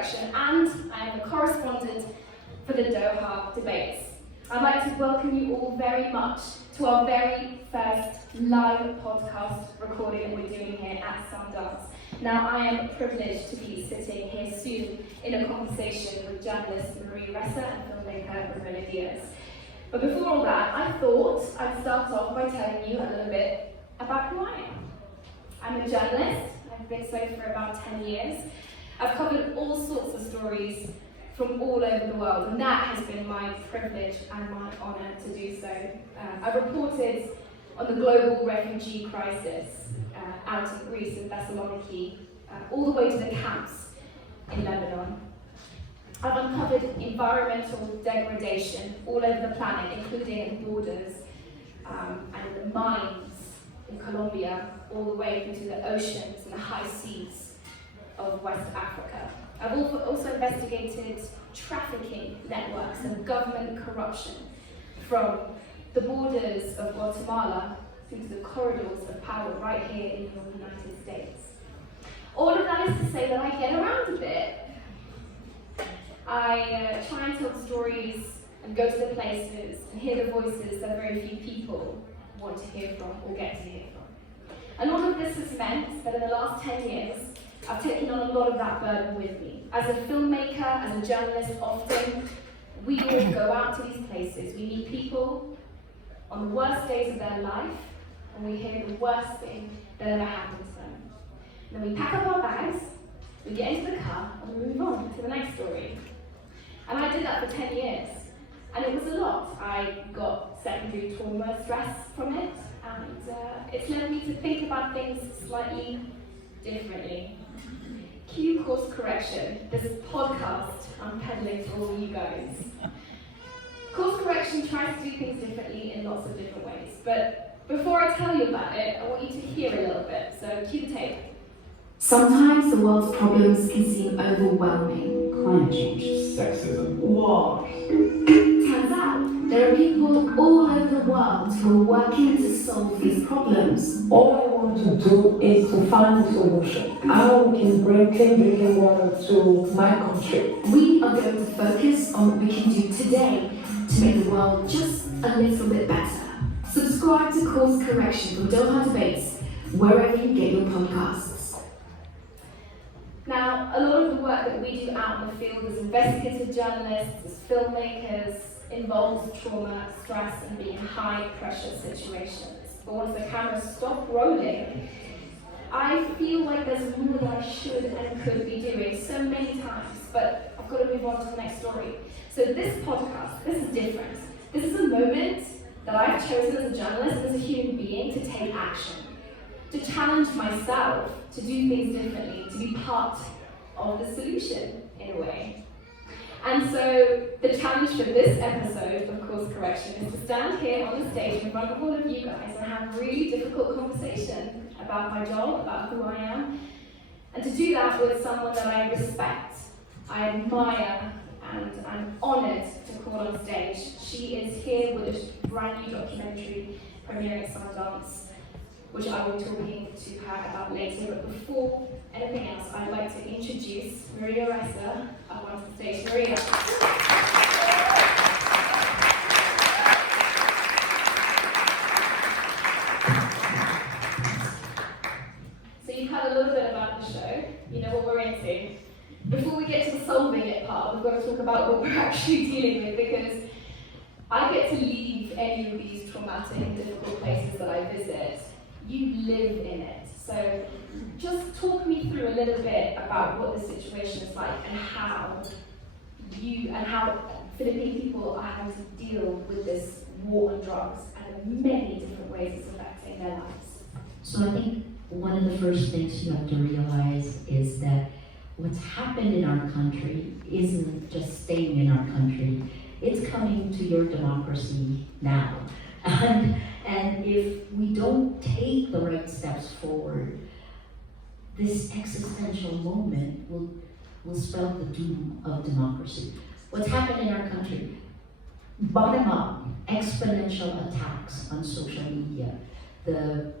Correction, and I am the correspondent for the Doha debates. I'd like to welcome you all very much to our very first live podcast recording that we're doing here at Sundance. Now, I am privileged to be sitting here soon in a conversation with journalist Ressa and filmmaker Ramona Diaz. But before all that, I thought I'd start off by telling you a little bit about who I am. I'm a journalist. I've been so for about 10 years. I've covered all sorts of stories from all over the world, and that has been my privilege and my honour to do so. I've reported on the global refugee crisis out of Greece and Thessaloniki, all the way to the camps in Lebanon. I've uncovered environmental degradation all over the planet, including at borders and the mines in Colombia, all the way through to the oceans and the high seas of West Africa. I've also investigated trafficking networks and government corruption from the borders of Guatemala through to the corridors of power right here in the United States. All of that is to say that I get around a bit. I try and tell stories and go to the places and hear the voices that very few people want to hear from or get to hear from. And all of this has meant that in the last 10 years, I've taken on a lot of that burden with me. As a filmmaker, as a journalist, often we all go out to these places. We meet people on the worst days of their life, and we hear the worst thing that ever happened to them. And then we pack up our bags, we get into the car, and we move on to the next story. And I did that for 10 years, and it was a lot. I got secondary trauma stress from it, and it's led me to think about things slightly differently. Cue Course Correction, this podcast I'm peddling to all you guys. Course Correction tries to do things differently in lots of different ways, but before I tell you about it, I want you to hear a little bit, so cue the tape. Sometimes the world's problems can seem overwhelming. Climate change, sexism, war. Turns out, there are people all over the world who are working to solve these problems. All I want to do is to find a solution. How we can bring clean drinking water to my country. We are going to focus on what we can do today to make the world just a little bit better. Subscribe to Course Correction from Doha Debates, wherever you get your podcasts. Now, a lot of the work that we do out in the field as investigative journalists, as filmmakers, involves trauma, stress, and being in high-pressure situations. But once the cameras stop rolling, I feel like there's more that I should and could be doing so many times, but I've got to move on to the next story. So this podcast, this is different. This is a moment that I've chosen as a journalist and as a human being to take action, to challenge myself to do things differently, to be part of the solution in a way. And so the challenge for this episode of Course Correction is to stand here on the stage in front of all of you guys and have a really difficult conversation about my job, about who I am, and to do that with someone that I respect, I admire, and I'm honoured to call on stage. She is here with a brand new documentary premiering at Sundance, which I will be talking to her about later. But before anything else, I'd like to introduce Maria Ressa up onto the stage. Maria. So you've heard a little bit about the show. You know what we're into. Before we get to the solving it part, we've got to talk about what we're actually dealing with, because I get to leave any of these traumatic and difficult places that I visit. You live in it. So just talk me through a little bit about what the situation is like and how Philippine people are having to deal with this war on drugs and the many different ways it's affecting their lives. So I think one of the first things you have to realize is that what's happened in our country isn't just staying in our country, it's coming to your democracy now. And if we don't take the right steps forward, this existential moment will spell the doom of democracy. What's happened in our country? Bottom up, exponential attacks on social media, the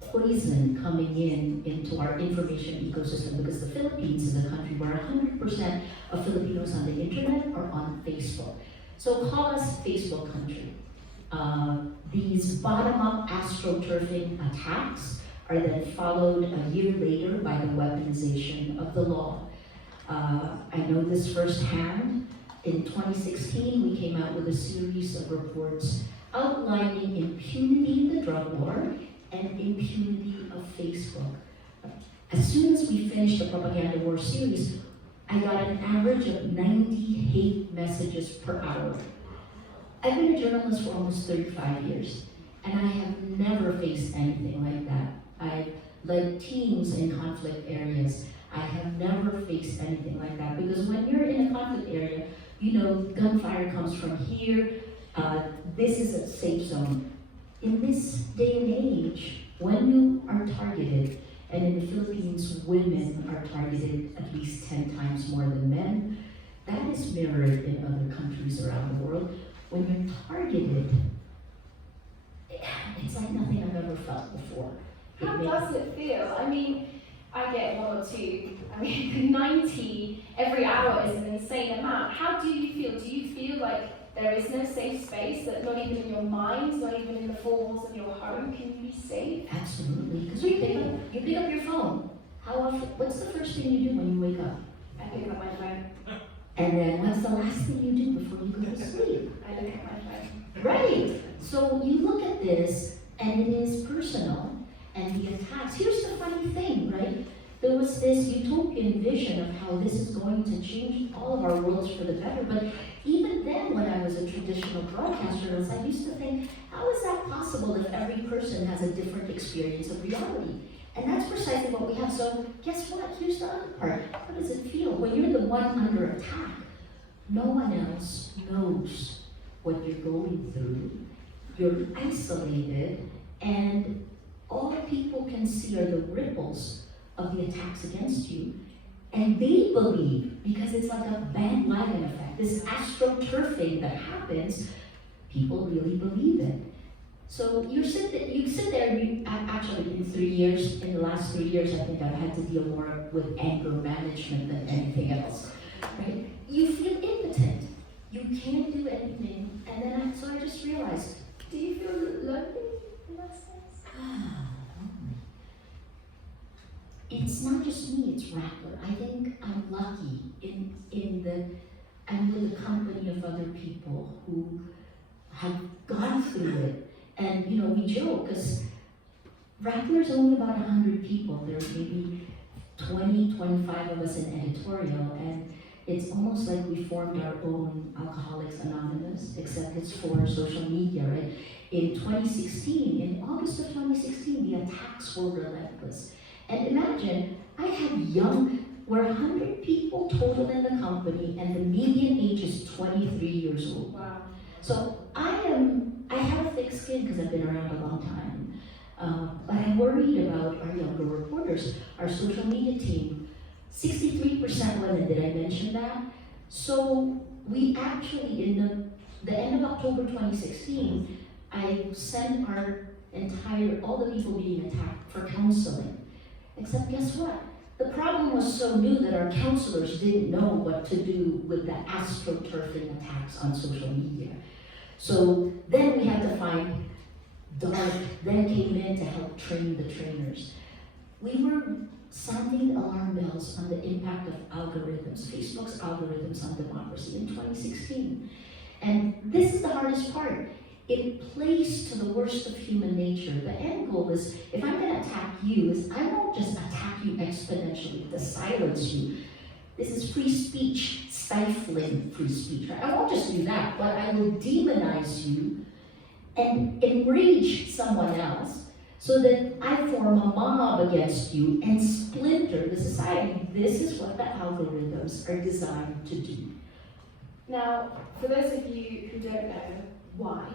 poison coming into our information ecosystem, because the Philippines is a country where 100% 40% of Filipinos on the internet are on Facebook. So call us Facebook country. These bottom-up astroturfing attacks are then followed a year later by the weaponization of the law. I know this firsthand. In 2016, we came out with a series of reports outlining impunity in the drug war and impunity of Facebook. As soon as we finished the propaganda war series, I got an average of 90 hate messages per hour. I've been a journalist for almost 35 years, and I have never faced anything like that. I've led teams in conflict areas. I have never faced anything like that, because when you're in a conflict area, you know, gunfire comes from here. This is a safe zone. In this day and age, when you are targeted, and in the Philippines, women are targeted at least 10 times more than men, that is mirrored in other countries around the world. When you're targeted, it's like nothing I've ever felt before. How does it feel? I mean, I get one or two. I mean, 90 every hour is an insane amount. How do you feel? Do you feel like there is no safe space, that not even in your mind, not even in the four walls of your home can you be safe? Absolutely, because you pick up your phone. How often? What's the first thing you do when you wake up? I pick up my phone. And then what's the last thing you do before you go to sleep? I look at my phone. Right. So you look at this, and it is personal, and the attacks. Here's the funny thing, right? There was this utopian vision of how this is going to change all of our worlds for the better. But even then, when I was a traditional broadcast journalist, I used to think, how is that possible if every person has a different experience of reality? And that's precisely what we have. So guess what? Here's the other part. How does it feel? When you're the one under attack, no one else knows what you're going through. You're isolated, and all people can see are the ripples of the attacks against you. And they believe, because it's like a bandwagon effect, this astroturfing that happens, people really believe it. So you sit there, and you actually in the last 3 years, I think I've had to deal more with anger management than anything else, right? You feel impotent. You can't do anything. And then so I just realized, Do you feel lonely in that sense? It's not just me, it's Rattler. I think I'm lucky in that I'm with a company of other people who have gone through it. And you know, we joke, because Rattler's only about 100 people. There's maybe 20, 25 of us in editorial, and it's almost like we formed our own Alcoholics Anonymous, except it's for social media, right? In 2016, in August of 2016, the attacks were relentless. And imagine, I had we're 100 people total in the company, and the median age is 23 years old. Wow. So I have a thick skin because I've been around a long time. But I'm worried about our younger reporters, our social media team. 63% women, did I mention that? So we actually, in the end of October 2016, I sent all the people being attacked for counseling. Except guess what? The problem was so new that our counselors didn't know what to do with the astroturfing attacks on social media. So then we had to find Dark, then came in to help train the trainers. We were sounding alarm bells on the impact of algorithms, Facebook's algorithms on democracy in 2016. And this is the hardest part. It plays to the worst of human nature. The end goal is, if I'm gonna attack you, is I won't just attack you exponentially to silence you. This is free speech, stifling free speech. Right? I won't just do that, but I will demonize you and enrage someone else so that I form a mob against you and splinter the society. This is what the algorithms are designed to do. Now, for those of you who don't know why,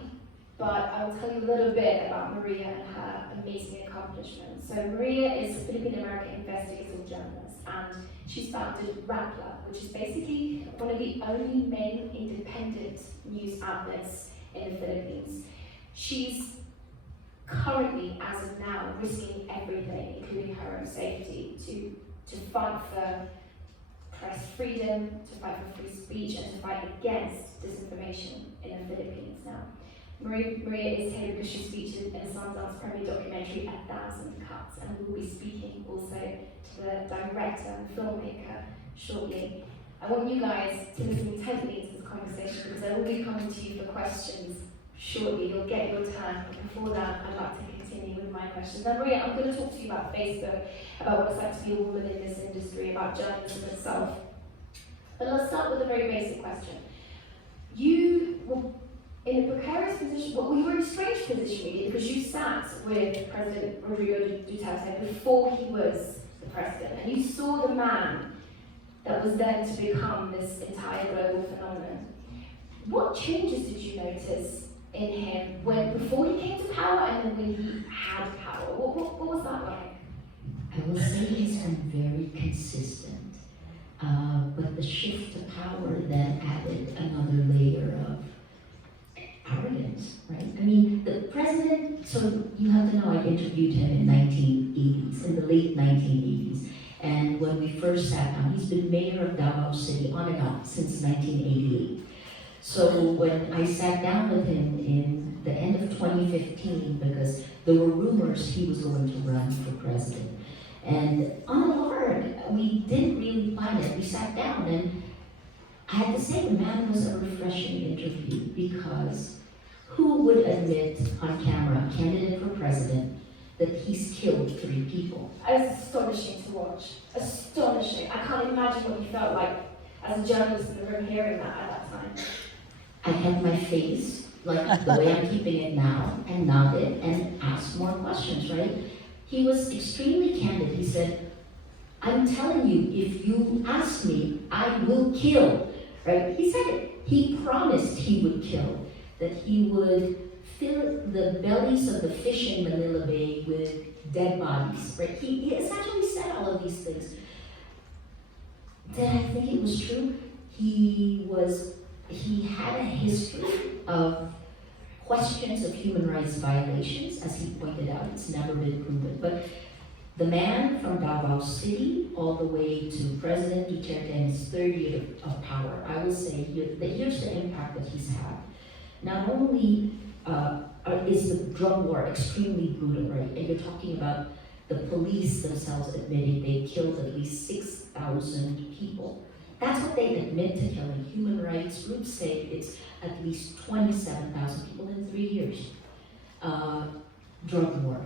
but I will tell you a little bit about Maria and her amazing accomplishments. So Maria is a Philippine-American investigative journalist, and she's founded Rappler, which is basically one of the only main independent news outlets in the Philippines. She's currently, as of now, risking everything, including her own safety, to fight for press freedom, to fight for free speech, and to fight against disinformation in the Philippines now. Maria is here because she's featured in a Sundance Premier documentary, 1,000 Cuts, and we will be speaking also to the director and filmmaker shortly. I want you guys to listen intently to this conversation because I will be coming to you for questions shortly. You'll get your turn, but before that, I'd like to continue with my questions. Now, Maria, I'm going to talk to you about Facebook, about what it's like to be a woman in this industry, about journalism itself. But let's start with a very basic question. You were in a precarious position, well, you were in a strange position really, because you sat with President Rodrigo Duterte before he was the president, and you saw the man that was then to become this entire global phenomenon. What changes did you notice in him before he came to power and then when he had power? What was that like? I will say he's been very consistent, but the shift to power then added another layer of arrogance, right? I mean, the president, so you have to know I interviewed him in 1980s, in the late 1980s. And when we first sat down, he's been mayor of Davao City on and off since 1988. So when I sat down with him in the end of 2015, because there were rumors he was going to run for president. And on the Lord, we didn't really plan it. We sat down and I had to say the man was a refreshing interview because who would admit on camera, candidate for president, that he's killed 3 people? It was astonishing to watch. Astonishing. I can't imagine what you felt like as a journalist in the room hearing that at that time. I had my face, like the way I'm keeping it now, and nodded and asked more questions, right? He was extremely candid. He said, I'm telling you, if you ask me, I will kill, right? He said it. He promised he would kill, that he would fill the bellies of the fish in Manila Bay with dead bodies, right? He essentially said all of these things. Did I think it was true? He had a history of questions of human rights violations, as he pointed out. It's never been proven. But the man from Davao City all the way to President Duterte in his 3rd year of power, I will say that here's the impact that he's had. Not only is the drug war extremely brutal, right? And you're talking about the police themselves admitting they killed at least 6,000 people. That's what they admit to killing. Human rights groups say it's at least 27,000 people in 3 years. Drug war.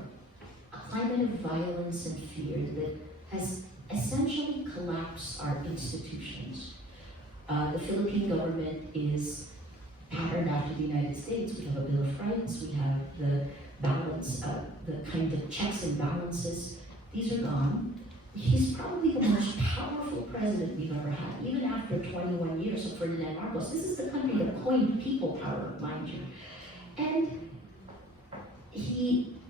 A climate of violence and fear that has essentially collapsed our institutions. The Philippine government is patterned after the United States. We have a Bill of Rights, we have the balance, the kind of checks and balances. These are gone. He's probably the most powerful president we've ever had, even after 21 years of Ferdinand Marcos. This is the country that coined people power, mind you. And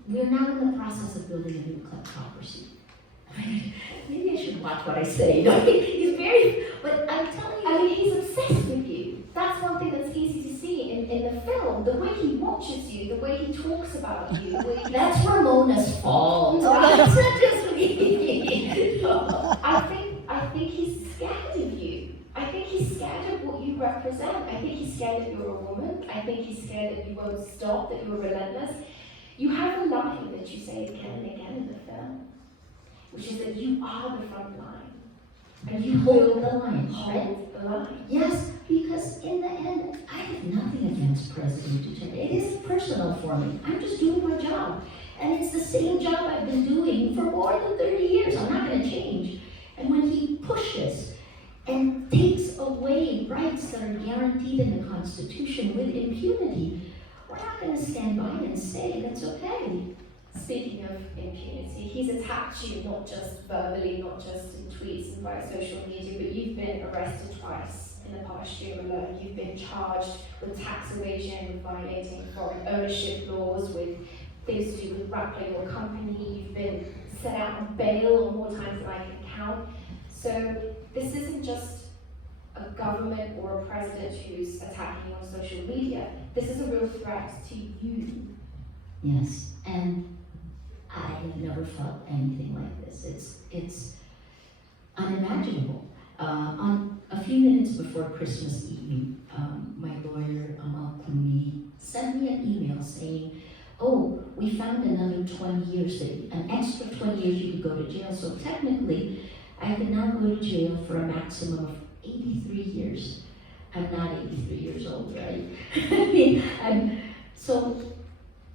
we're now in the process of building a new kleptocracy. Maybe I should watch what I say. He's very, but I'm telling you, I mean, he's obsessed with you. That's one thing that's easy to see in the film. The way he watches you, the way he talks about you. That's Ramona's fault. That's not just me. I think he's scared of you. I think he's scared of what you represent. I think he's scared that you're a woman. I think he's scared that you won't stop, that you're relentless. You have a line that you say again and again in the film, which is that you are the front line. And you hold the line, right? Hold the line. Yes, because in the end, I have nothing against President Duterte. It isn't personal for me. I'm just doing my job. And it's the same job I've been doing for more than 30 years. I'm not going to change. And when he pushes and takes away rights that are guaranteed in the Constitution with impunity, we're not going to stand by and say that's okay. Speaking of impunity, he's attacked you not just verbally, not just in tweets and via social media, but you've been arrested twice in the past year alone. You've been charged with tax evasion, with violating foreign ownership laws, with things to do with grappling your company. You've been set out on bail more times than I can count. So this isn't just a government or a president who's attacking you on social media. This is a real threat to you. Yes, and I have never felt anything like this. It's unimaginable. On a few minutes before Christmas Eve, my lawyer, Amal Clooney, sent me an email saying, oh, we found another 20 years, an extra 20 years you could go to jail. So technically, I could now go to jail for a maximum of 83 years. I'm not 83 years old, right? So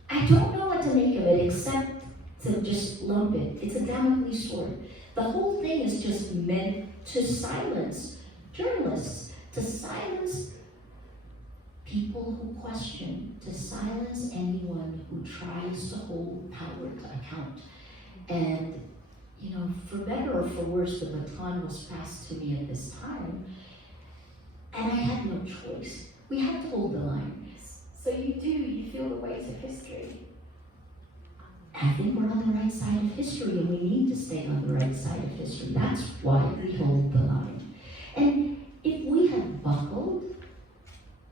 I don't know what to make of it except to just lump it. It's a Damocles sword. The whole thing is just meant to silence journalists, to silence people who question, to silence anyone who tries to hold power to account. And, you know, for better or for worse, the baton was passed to me at this time, and I had no choice. We had to hold the line. So you feel the weight of history. I think we're on the right side of history, and we need to stay on the right side of history. That's why we hold the line. And if we had buckled,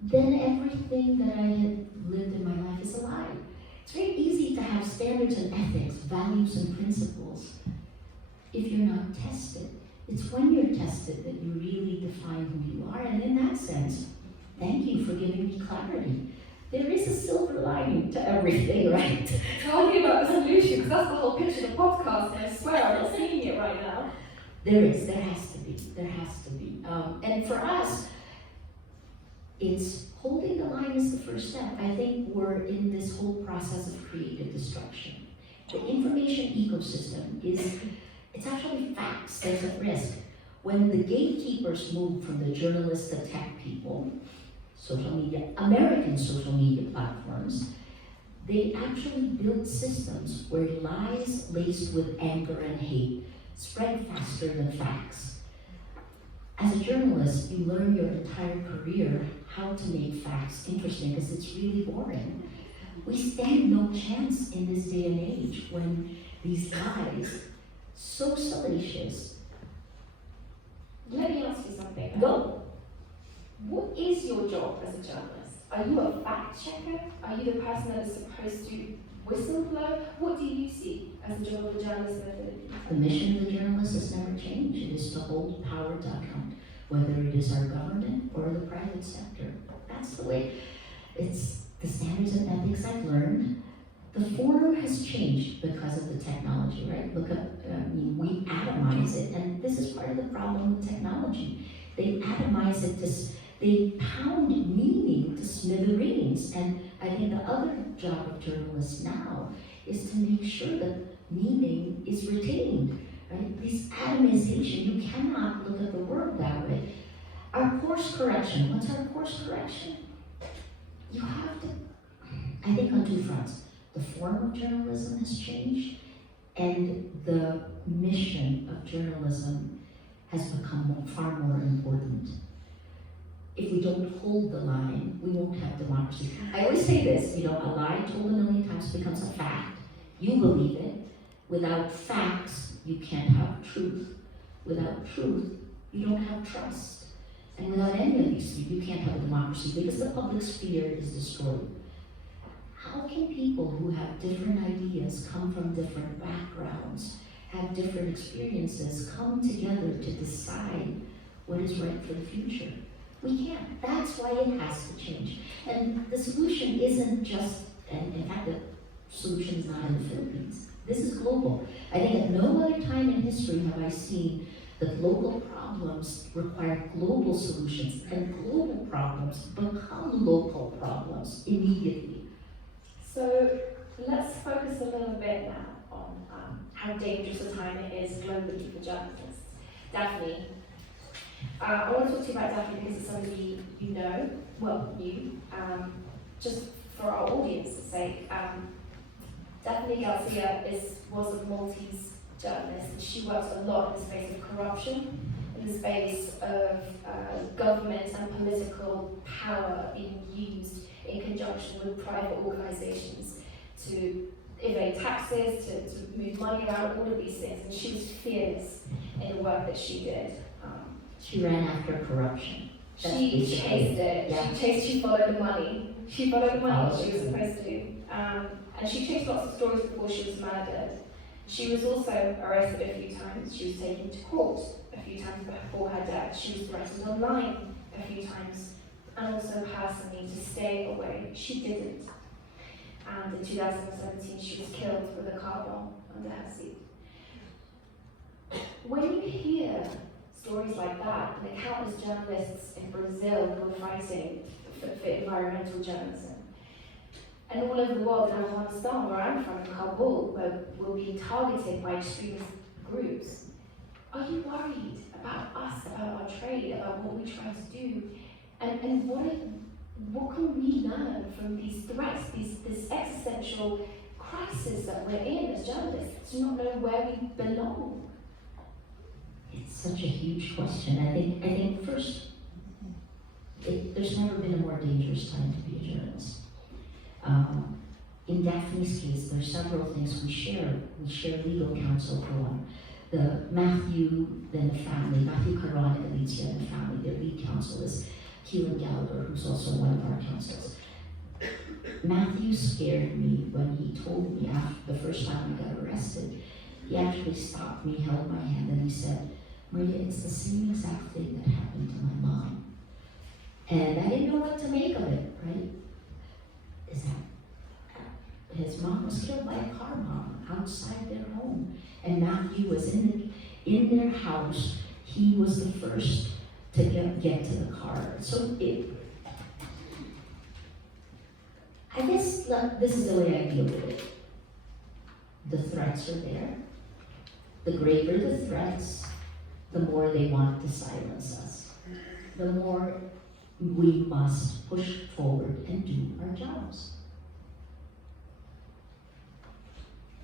then everything that I had lived in my life is a lie. It's very easy to have standards and ethics, values and principles, if you're not tested. It's when you're tested that you really define who you are, and in that sense, thank you for giving me clarity. There is a silver lining to everything, right? Tell me about the solution, because that's the whole pitch of the podcast, and I swear I'm not seeing it right now. There has to be. And for us, it's holding the line is the first step. I think we're in this whole process of creative destruction. The information ecosystem it's actually facts that's at risk. When the gatekeepers moved from the journalists to tech people, social media, American social media platforms, they actually built systems where lies laced with anger and hate spread faster than facts. As a journalist, you learn your entire career how to make facts interesting because it's really boring. We stand no chance in this day and age when these lies, so salacious. Let me ask you something. Go. What is your job as a journalist? Are you a fact checker? Are you the person that is supposed to whistleblow? What do you see as the job of a journalist in the Philippines? The mission of the journalist has never changed. It is to hold power to account, whether it is our government or the private sector. That's the way. It's the standards and ethics I've learned. The form has changed because of the technology, right? Look at, we atomize it, and this is part of the problem with technology. They atomize it, they pound meaning to smithereens, and I think the other job of journalists now is to make sure that meaning is retained, right? This atomization, you cannot look at the world that way. Our course correction, what's our course correction? You have to, I think on two fronts. The form of journalism has changed, and the mission of journalism has become far more important. If we don't hold the line, we won't have democracy. I always say this, a lie told a million times becomes a fact. You believe it. Without facts, you can't have truth. Without truth, you don't have trust. And without any of these things, you can't have a democracy because the public sphere is destroyed. How can people who have different ideas, come from different backgrounds, have different experiences, come together to decide what is right for the future? We can't. That's why it has to change. And the solution isn't just, and in fact, the solution is not in the Philippines. This is global. I think at no other time in history have I seen that local problems require global solutions, and global problems become local problems immediately. So let's focus a little bit now on how dangerous a time it is globally for journalists. Daphne, I want to talk to you about Daphne because it's somebody you know, just for our audience's sake. Daphne Garcia was a Maltese journalist, and she works a lot in the space of corruption, in the space of government and political power being used in conjunction with private organizations to evade taxes, to move money around, all of these things. And she was fearless in the work that she did. She ran after corruption. She chased it. Yeah. She followed the money. She followed the money she was supposed to. And she chased lots of stories before she was murdered. She was also arrested a few times. She was taken to court a few times before her death. She was threatened online a few times, and also personally to stay away. She didn't. And in 2017, she was killed with a car bomb under her seat. When you hear stories like that, and the countless journalists in Brazil who are fighting for environmental journalism, and all over the world, in Afghanistan, where I'm from, in Kabul, where we're being targeted by extremist groups, are you worried about us, about our trade, about what we try to do? And what can we learn from these threats, this existential crisis that we're in as journalists, to not know where we belong? It's such a huge question. I think first, there's never been a more dangerous time to be a journalist. In Daphne's case, there's several things we share. We share legal counsel for one. Matthew, then the family, Matthew Caron and Alicia and the family, their lead counsel is Keelan Gallagher, who's also one of our counsels. Matthew scared me when he told me after the first time I got arrested. He actually stopped me, held my hand, and he said, "Maria, it's the same exact thing that happened to my mom." And I didn't know what to make of it, right? Is that his mom was killed by a car bomb outside their home. And Matthew was in their house. He was the first to get to the car. So I guess this is the way I deal with it. The threats are there. The graver the threats, the more they want to silence us. The more we must push forward and do our jobs.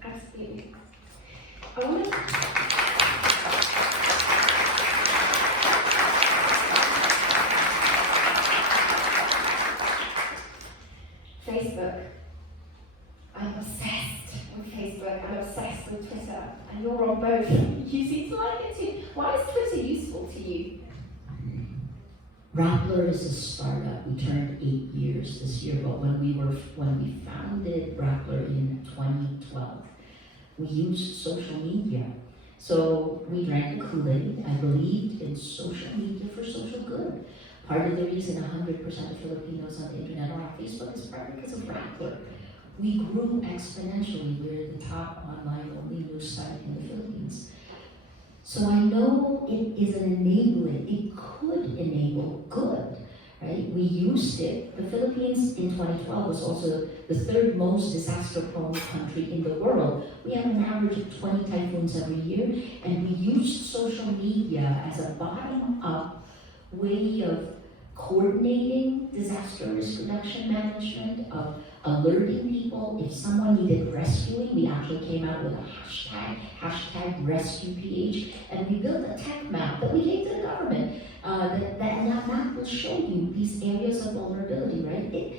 Absolutely. I want to Facebook. I'm obsessed with Facebook. I'm obsessed with Twitter. And you're on both. You seem to like it too. Why is Twitter useful to you? Rappler is a startup. We turned 8 years this year, but when we founded Rappler in 2012, we used social media. So we drank the Kool-Aid. I believed in social media for social good. Part of the reason 100% of Filipinos on the internet are on Facebook is partly because of Rappler. We grew exponentially. We're the top online-only news site in the Philippines. So I know it is an enabling, it could enable good, right? We used it. The Philippines in 2012 was also the third most disaster-prone country in the world. We have an average of 20 typhoons every year, and we used social media as a bottom-up way of coordinating disaster risk reduction management, of alerting people. If someone needed rescuing, we actually came out with a hashtag RescuePH, and we built a tech map that we gave to the government. That map will show you these areas of vulnerability, right?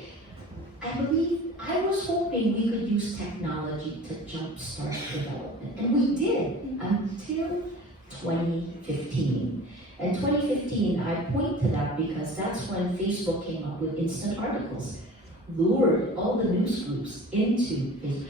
I was hoping we could use technology to jumpstart development, and we did until 2015. And 2015, I point to that because that's when Facebook came up with instant articles, lured all the news groups into Facebook.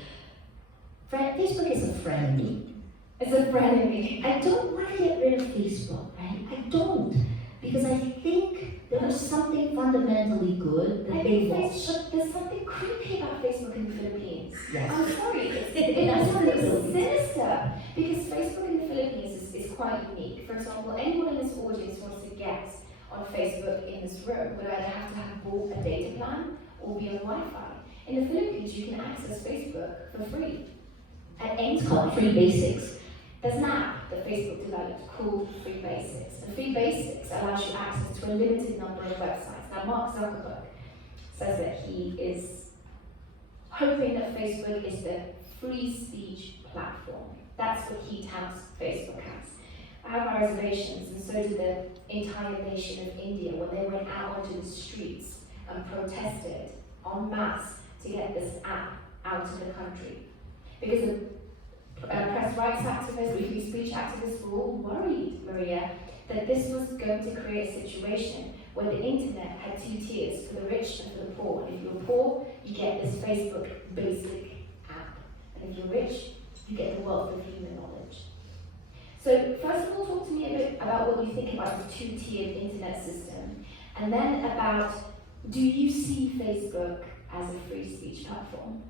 Facebook is a frenemy. It's a frenemy. I don't want to get rid of Facebook, right? I don't. Because I think there was something fundamentally good that they lost. There's something creepy about Facebook in the Philippines. Yes. I'm sorry, it's something sinister. Because Facebook in the Philippines is quite unique. For example, anyone in this audience wants to get on Facebook in this room would either have to have bought a data plan or be on Wi-Fi. In the Philippines, you can access Facebook for free. At any It's called time. Free Basics. There's an app that Facebook developed called Free Basics. And Free Basics allows you access to a limited number of websites. Now, Mark Zuckerberg says that he is hoping that Facebook is the free speech platform. That's what he touts Facebook as. I have my reservations, and so did the entire nation of India when they went out onto the streets and protested en masse to get this app out of the country. Because the press rights activists, free speech activists were all worried, Maria, that this was going to create a situation where the internet had two tiers, for the rich and for the poor. And if you're poor, you get this Facebook basic app. And if you're rich, you get the wealth of human knowledge. So first of all, talk to me a bit about what you think about the two-tiered internet system, and then about, do you see Facebook as a free speech platform?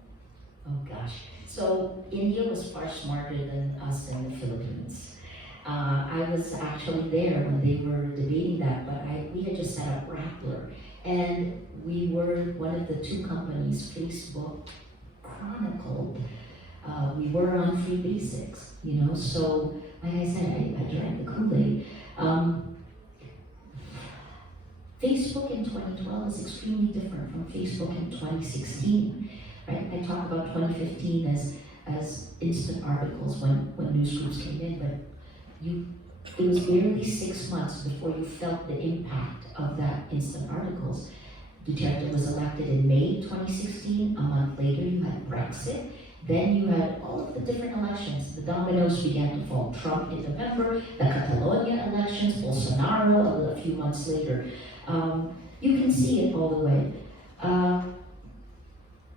Oh gosh. So India was far smarter than us in the Philippines. I was actually there when they were debating that, but we had just set up Rappler, and we were one of the two companies Facebook chronicled. We were on free basics, so like I said, I drank the Kool-Aid. Facebook in 2012 is extremely different from Facebook in 2016, right? I talk about 2015 as instant articles when news groups came in, but it was barely 6 months before you felt the impact of that instant articles. Duterte was elected in May 2016. A month later, you had Brexit. Then you had all of the different elections. The dominoes began to fall. Trump in November, the Catalonia elections, Bolsonaro a few months later. You can see it all the way.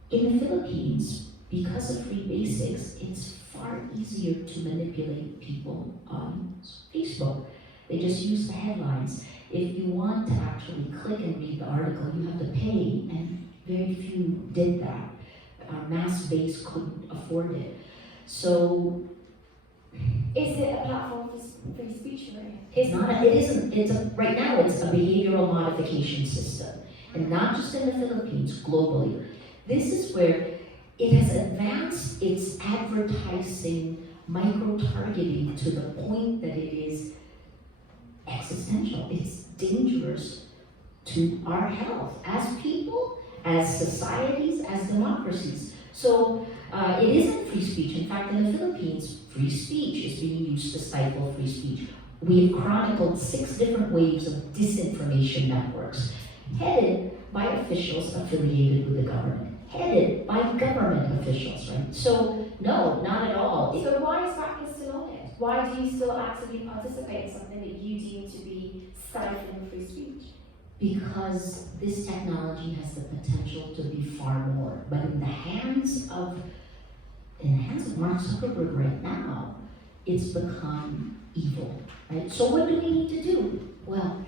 In the Philippines, because of free basics, it's far easier to manipulate people on Facebook. They just use the headlines. If you want to actually click and read the article, you have to pay, and very few did that. Our mass base couldn't afford it. So, is it a platform for free speech, Maria? it's not. It isn't. Right now, it's a behavioral modification system, and not just in the Philippines, globally. This is where it has advanced its advertising micro-targeting to the point that it is existential. It's dangerous to our health as people, as societies, as democracies. So it isn't free speech. In fact, in the Philippines, free speech is being used to stifle free speech. We've chronicled 6 different waves of disinformation networks, headed by officials affiliated with the government, headed by government officials, right? So no, not at all. So why is Rappler still on it? Why do you still actively participate in something that you deem to be stifling free speech? Because this technology has the potential to be far more. But in the hands of Mark Zuckerberg right now, it's become evil, right? So what do we need to do? Well,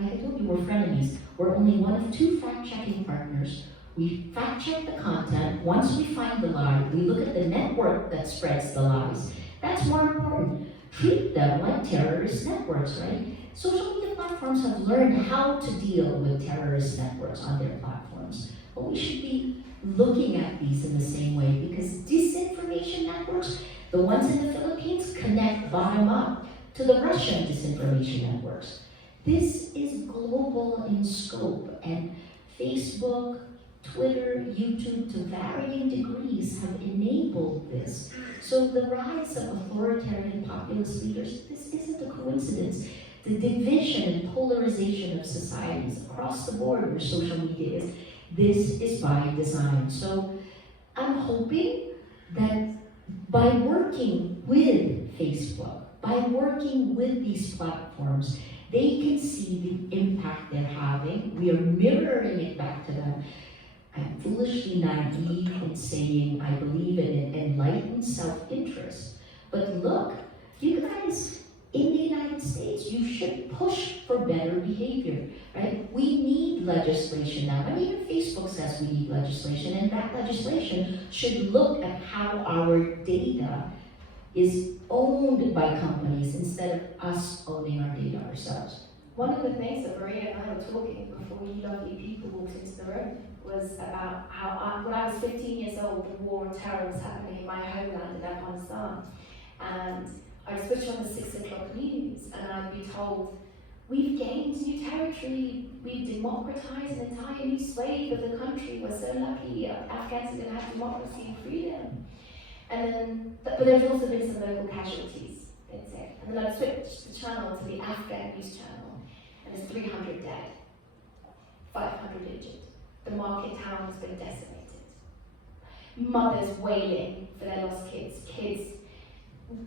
like I told you, we're frenemies. We're only one of 2 fact-checking partners. We fact-check the content. Once we find the lie, we look at the network that spreads the lies. That's more important. Treat them like terrorist networks, right? Social media platforms have learned how to deal with terrorist networks on their platforms. But we should be looking at these in the same way, because disinformation networks, the ones in the Philippines, connect bottom up to the Russian disinformation networks. This is global in scope, and Facebook, Twitter, YouTube, to varying degrees have enabled this. So the rise of authoritarian populist leaders, this isn't a coincidence. The division and polarization of societies across the board where social media is, this is by design. So I'm hoping that by working with Facebook, by working with these platforms, they can see the impact they're having. We are mirroring it back to them. I'm foolishly naive in saying I believe in an enlightened self-interest. But look, you guys in the United States, you should push for better behavior, right? We need legislation now. I mean, even Facebook says we need legislation, and that legislation should look at how our data is owned by companies instead of us owning our data ourselves. One of the things that Maria and I were talking before you lovely people walked into the room was about how when I was 15 years old, the war on terror was happening in my homeland in Afghanistan. And I'd switch on the 6 o'clock news and I'd be told, we've gained new territory, we've democratized an entire new swathe of the country, we're so lucky, Afghans are going to have democracy and freedom. And then, but there's also been some local casualties, they'd say. And then I'd switch the channel to the Afghan news channel, and there's 300 dead, 500 injured. The market town has been decimated. Mothers wailing for their lost kids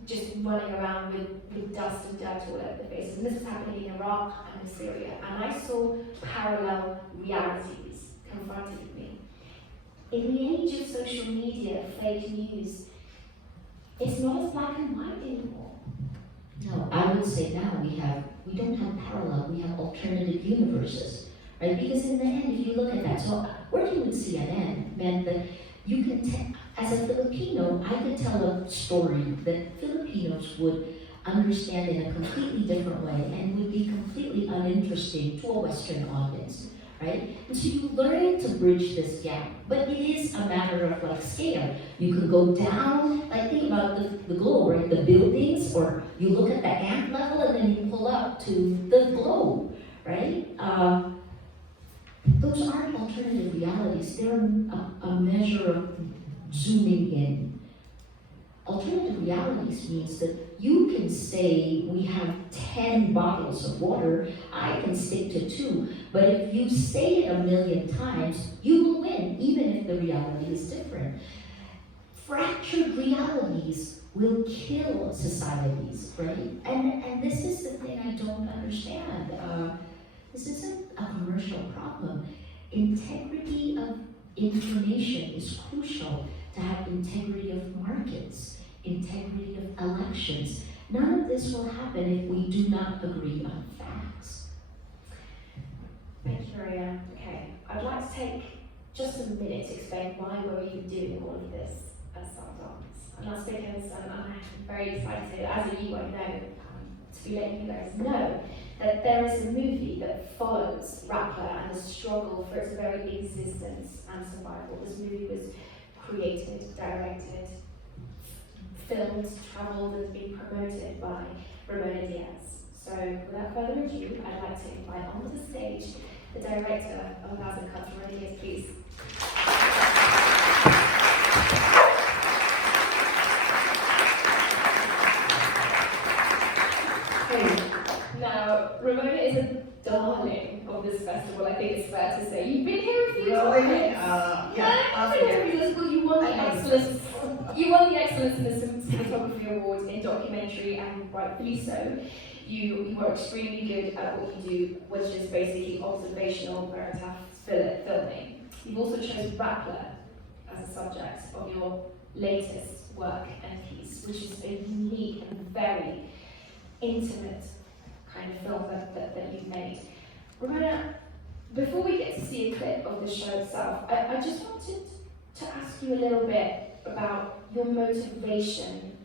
just running around with dust and dirt all over their faces. And this was happening in Iraq and in Syria. And I saw parallel realities confronted with me. In the age of social media, fake news, it's not as black and white anymore. No, I would say now we don't have parallel, we have alternative universes, right? Because in the end, if you look at that, so working with CNN meant that you can as a Filipino, I could tell a story that Filipinos would understand in a completely different way and would be completely uninteresting to a Western audience, right? And so you learn to bridge this gap, but it is a matter of like scale. You can go down, like think about the globe, right? The buildings, or you look at the ant level and then you pull up to the globe, right? Those aren't alternative realities. They're a measure of zooming in. Alternative realities means that you can say we have 10 bottles of water, I can stick to 2, but if you say it 1,000,000 times, you will win, even if the reality is different. Fractured realities will kill societies, right? And this is the thing I don't understand. This isn't a commercial problem. Integrity of information is crucial to have integrity of markets, integrity of elections. None of this will happen if we do not agree on facts. Thank you, Maria. Okay, I'd like to take just a minute to explain why we're even doing all of this as Sundance. And that's because I'm very excited, as you won't know, to be letting you guys know that there is a movie that follows Rappler and the struggle for its very existence and survival. This movie was created, directed, filmed, travelled, and been promoted by Ramona Diaz. So without further ado, I'd like to invite onto the stage the director of 1,000 Cuts, Ramona Diaz, please. Now, Ramona is a darling of this festival, I think it's fair to say. You've been here a few times. Yeah. You've been here a few times. You won the excellence. You won the Excellence in the Cinematography Award in documentary, and rightfully so. You were extremely good at what you do, which is basically observational veritas filming. You've also chosen Rappler as a subject of your latest work and piece, which is a unique and very intimate kind of film that you've made. Ramona, before we get to see a clip of the show itself, I just wanted to ask you a little bit about your motivation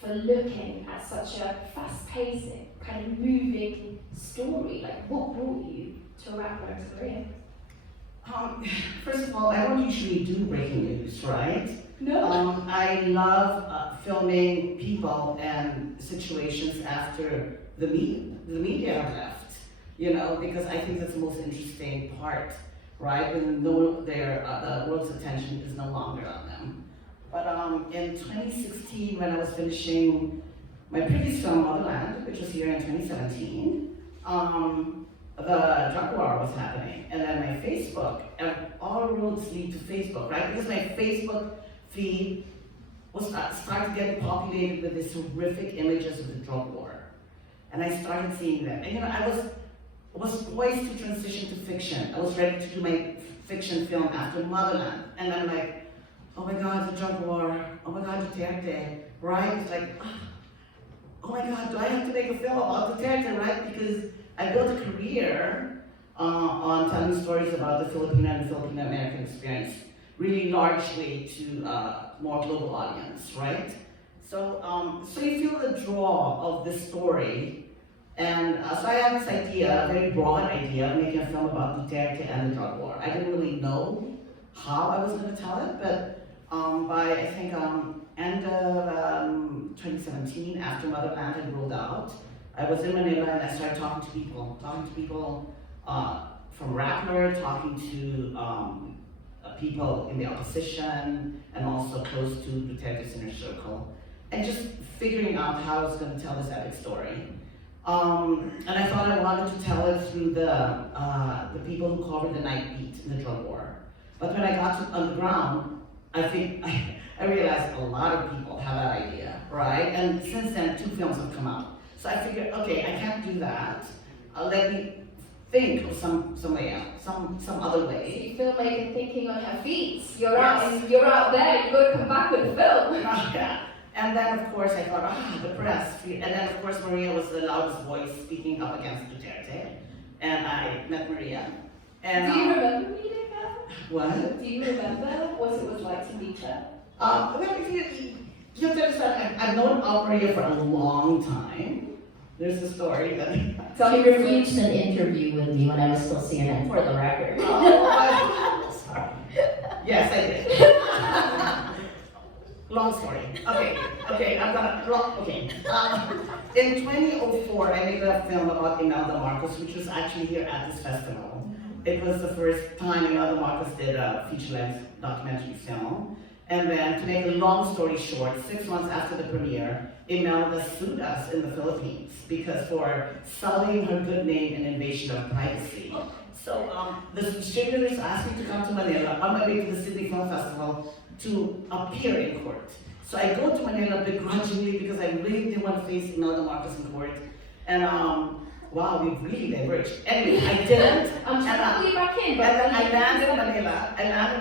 for looking at such a fast-paced, kind of moving story. Like, what brought you to Rappler and to Korea? First of all, I don't usually do breaking news, right? No. I love filming people and situations after the media have left, because I think that's the most interesting part, right? When the world's attention is no longer on them. But in 2016, when I was finishing my previous film, Motherland, which was here in 2017, the drug war was happening, and then my Facebook, and all roads lead to Facebook, right? Because my Facebook feed was started getting populated with these horrific images of the drug war, and I started seeing them. And I was poised to transition to fiction. I was ready to do my fiction film after Motherland, and I'm like, oh my God, the drug war. Oh my God, Duterte, right? It's like, oh my God, do I have to make a film about Duterte, right? Because I built a career on telling stories about the Filipino and the Filipino-American experience, really largely to a more global audience, right? So you feel the draw of this story, and so I had this idea, a very broad idea, of making a film about Duterte and the drug war. I didn't really know how I was going to tell it, but by I think end of 2017, after Motherland had rolled out, I was in Manila and I started talking to people from Rappler, talking to people in the opposition, and also close to Duterte's inner circle, and just figuring out how I was going to tell this epic story. And I thought I wanted to tell it through the people who covered the night beat in the drug war. But when I got on the ground, I think I realized a lot of people have that idea, right? And since then, 2 films have come out. So I figured, okay, I can't do that. Let me think of some way out, some other way. So you filmmaker thinking on her feet. You're out there. You've got to come back with a film. Yeah. And then, of course, I thought, the press. And then, of course, Maria was the loudest voice speaking up against Duterte. And I met Maria. And, Do you remember meeting her? What? Do you remember what it was like to meet her? Well, if you have to understand, I've known Maria for a long time. There's a story that... She refused an interview with me when I was still CNN, for the record. Sorry. Yes, I did. Long story. Okay, I'm gonna, okay. In 2004, I made a film about Imelda Marcos, which was actually here at this festival. It was the first time Imelda Marcos did a feature-length documentary film. And then, to make a long story short, 6 months after the premiere, Imelda sued us in the Philippines because for selling her good name and invasion of privacy. So the distributors asked me to come to Manila on my way to the Sydney Film Festival to appear in court. So I go to Manila begrudgingly because I really didn't want to face Imelda Marcos in court. And wow, we really diverged. Anyway, I didn't. I'm trying to pull you back in, but... And then I land in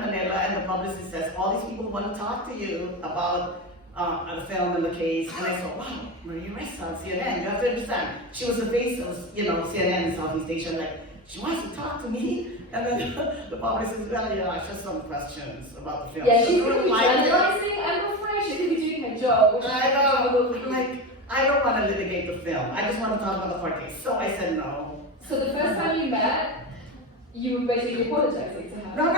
Manila, and the publicist says, all these people want to talk to you about the film and the case. And I thought, wow, Maria Ressa on CNN. You have to understand, she was the face of, CNN in Southeast Asia. Like, she wants to talk to me. And then the publicist says, well, it's just some questions about the film. Yeah, she's really generalizing. I'm afraid she could be doing her job. I know, I don't want to litigate the film. I just want to talk about the court case. So I said no. So the first time you met, you were basically apologizing to her? No. The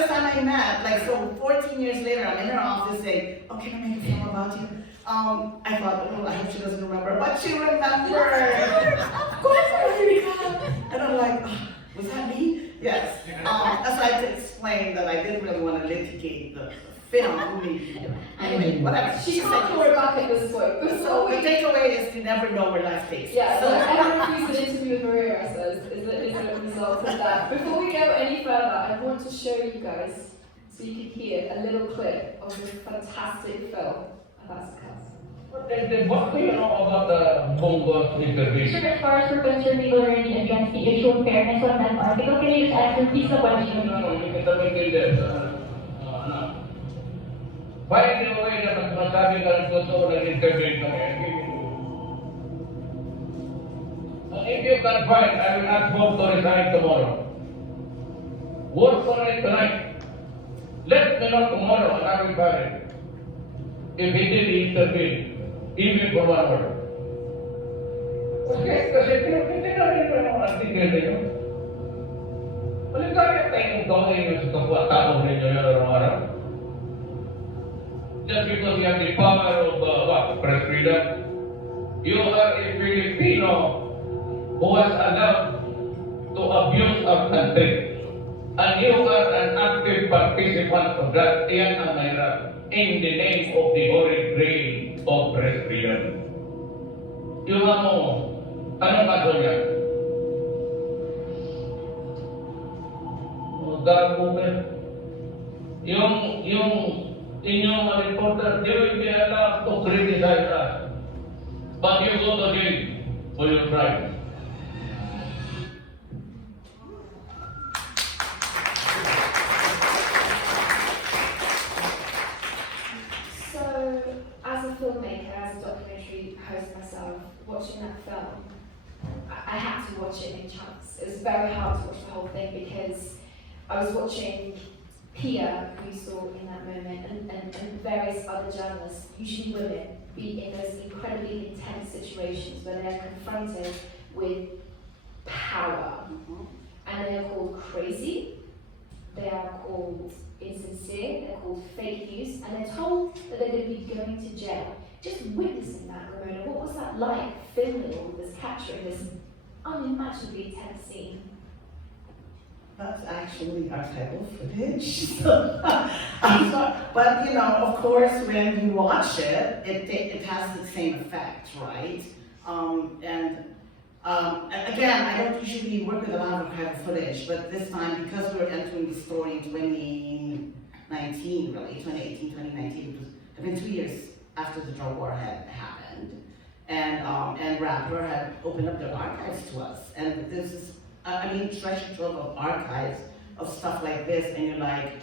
first time I met, so 14 years later, I'm in her office saying, oh, can I make a film about you? I thought, I hope she doesn't remember, but she remembered. Of course I remember. And I'm like, was that me? Yes. So I had to explain that I didn't really want to litigate the film. Anyway, whatever. She can't go back at this point. So the takeaway is you never know where life takes you. Yeah, so I refused an interview with Maria Ressa is a result of that. Before we go any further, I want to show you guys, so you can hear a little clip of this fantastic film about Success. What do you know about the Bongo interview? Sir, as far as we're concerned, we already addressed the issue of fairness on that article. Can you just answer please the question? No, hindi kita maintindihan. By the way, na masasabi ka ng totoo nag-interview kami. And if you can find, I will ask Bob to resign tomorrow. Work on it tonight. Let me know tomorrow and I will fire him. If he did intervene, even for 1 hour. Kasi hindi na rin pa yung article ninyo. Maligaya tayong gawin nyo sa kapwa-tao ninyo yun araw-araw. Just because you have the power of press freedom, you are a Filipino who was allowed to abuse our country. And you are an active participant of that. Iyan ang mahirap. In the name of the Holy Grail of press freedom. Yung anong kaso niya? Gago ka. Yung inyong mga reporter, they will be allowed to criticize us. But you go to jail for your crime. So, as a filmmaker, as a documentary host myself, watching that film, I had to watch it in chunks. It was very hard to watch the whole thing because I was watching Pia, who you saw in that moment, and various other journalists, usually women, be in those incredibly intense situations where they're confronted with power. And they are called crazy, they are called insincere, they're called fake news, and they're told that they're going to be going to jail. Just witnessing that, Ramona, what was that like, filming all this, capturing this unimaginably intense scene? That's actually archival footage. But of course, when you watch it, it has the same effect, right? Again, I don't usually work with a lot of archival footage, but this time, because we're entering the story in 2019, really, 2018, 2019, it's been 2 years after the drug war had happened, and Rapper had opened up their archives to us, and this is, treasure trove of archives of stuff like this, and you're like,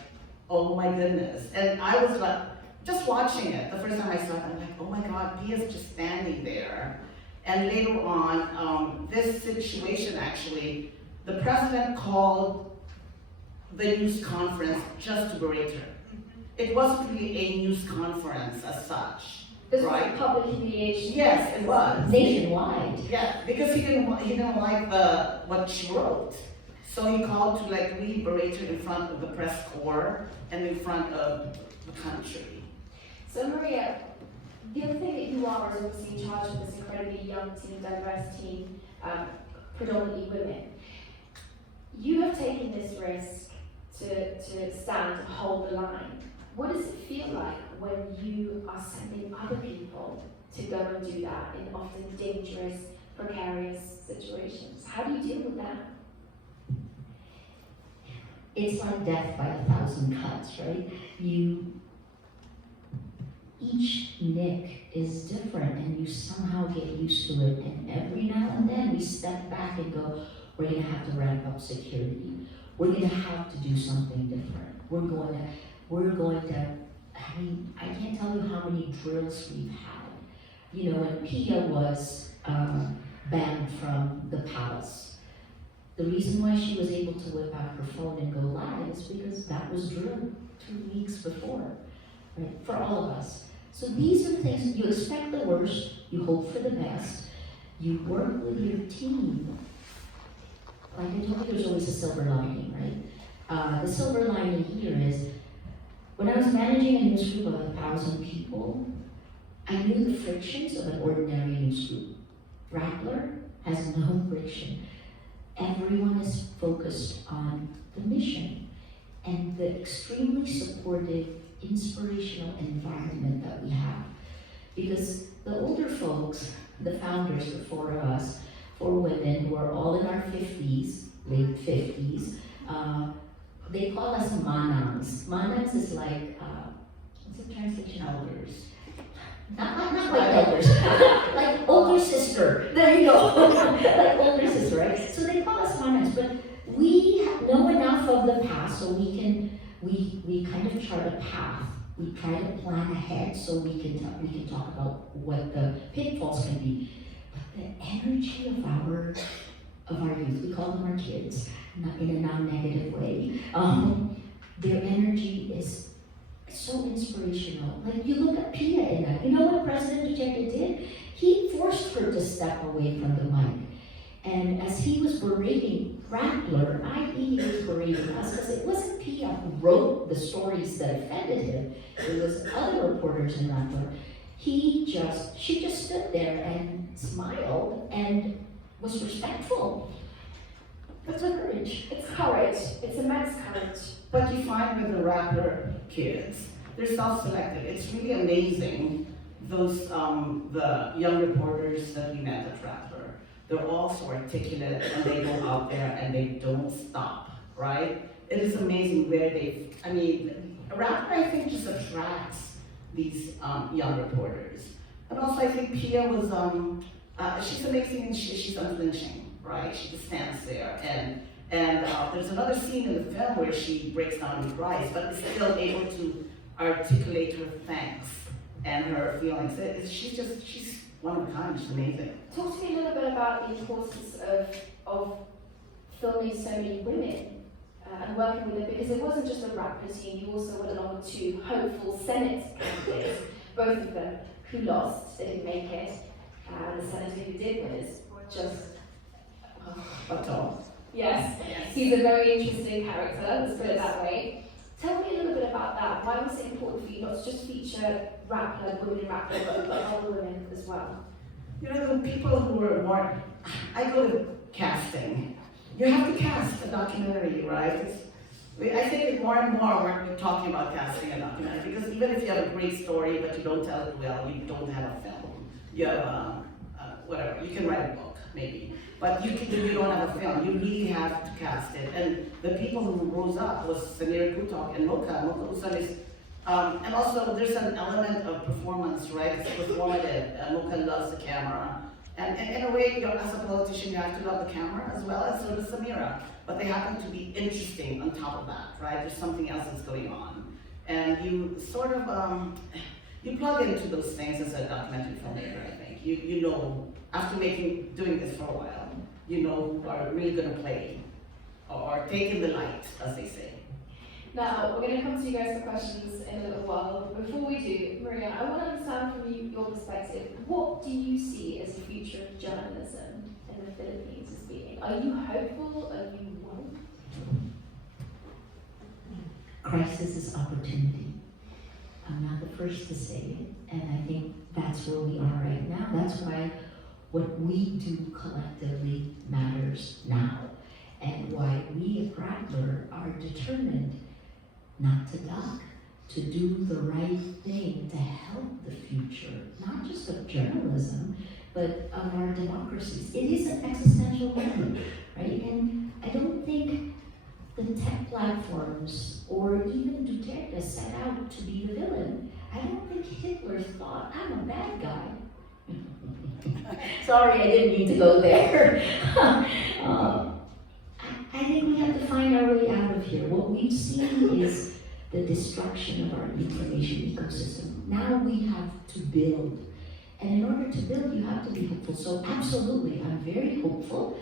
oh my goodness. And I was like, just watching it, the first time I saw it, I'm like, oh my God, Diaz just standing there. And later on, this situation actually, the president called the news conference just to berate her. It wasn't really a news conference as such, This right? was public humiliation. Yes, it was. Nationwide. Yeah, because he didn't like what she wrote. So he called to like really berate her in front of the press corps and in front of the country. So Maria, the other thing that you are is obviously in charge of this incredibly young team, diverse team, predominantly women. You have taken this risk to stand and hold the line. What does it feel like when you are sending other people to go and do that in often dangerous, precarious situations? How do you deal with that? It's like death by 1,000 cuts, right? Each nick is different and you somehow get used to it, and every now and then we step back and go, we're gonna have to ramp up security. We're gonna have to do something different. We're going to, I mean, I can't tell you how many drills we've had. You know, when Pia was banned from the palace, the reason why she was able to whip out her phone and go live is because that was drilled 2 weeks before, right, for all of us. So these are things, you expect the worst, you hope for the best, you work with your team. Like I told you, there's always a silver lining, right? The silver lining here is, when I was managing a news group of 1,000 people, I knew the frictions of an ordinary news group. Rappler has no friction. Everyone is focused on the mission and the extremely supportive, inspirational environment that we have. Because the older folks, the founders, the 4 of us, 4 women who are all in our 50s, late 50s, they call us manangs. Manangs is like, what's the translation? Elders. Not like elders, like older sister. There you go. Like older sister, right? So they call us manangs, but we know enough of the past so we kind of chart a path. We try to plan ahead so we can talk about what the pitfalls can be. But the energy of our youth, we call them our kids, not in a non-negative way. Their energy is so inspirational. Like you look at Pia in that. You know what President Duterte did? He forced her to step away from the mic. And as he was berating Rappler, i.e. he was berating us, because it wasn't Pia who wrote the stories that offended him. It was other reporters in Rappler. She just stood there and smiled and was respectful. That's courage. It's courage. It's immense courage. But you find with the Rappler kids, they're self-selected. It's really amazing, those, the young reporters that we met at Rappler. They're all so articulate and they go out there and they don't stop, right? It is amazing where Rappler, I think, just attracts these young reporters. And also I think Pia was, she's amazing and she's unflinching, right? She just stands there and there's another scene in the film where she breaks down and cries, but is still able to articulate her thanks and her feelings. She's one of a kind, she's amazing. Talk to me a little bit about the importance of filming so many women and working with them, because it wasn't just a Rappler team, you also went along with 2 hopeful Senate candidates, both of them who lost, they didn't make it, and the senator who did win is just... Yes, he's a very interesting character, let's put it that way. Tell me a little bit about that. Why was it important for you not to just feature Rappler, women in Rappler, but other women as well? You know, the people who are more, I go to casting. You have to cast a documentary, right? I think more and more we're talking about casting a documentary, because even if you have a great story but you don't tell it well, you don't have a film. You have whatever, you can write a book, maybe. But you don't have a film, you really have to cast it. And the people who rose up was Samira Gutok and Mocha Usan is, and also there's an element of performance, right? It's performative. Mocha loves the camera. And in a way, as a politician, you have to love the camera as well, and so does Samira. But they happen to be interesting on top of that, right? There's something else that's going on. And you sort of, you plug into those things as a documentary filmmaker, I think. You know, after doing this for a while, you know who are really gonna play, or take in the light, as they say. Now, we're going to come to you guys for questions in a little while. Before we do, Maria, I want to understand from you, your perspective, what do you see as the future of journalism in the Philippines as being? Are you hopeful? Are you worried? Crisis is opportunity. I'm not the first to say it, and I think that's where we are right now. That's why what we do collectively matters now, and why we at Grappler are determined not to duck, to do the right thing to help the future, not just of journalism, but of our democracies. It is an existential moment, right? And I don't think the tech platforms or even Duterte set out to be the villain. I don't think Hitler thought, I'm a bad guy. Sorry, I didn't mean to go there. I think we have to find our way out of here. What we've seen is the destruction of our information ecosystem. Now we have to build. And in order to build, you have to be hopeful. So absolutely, I'm very hopeful.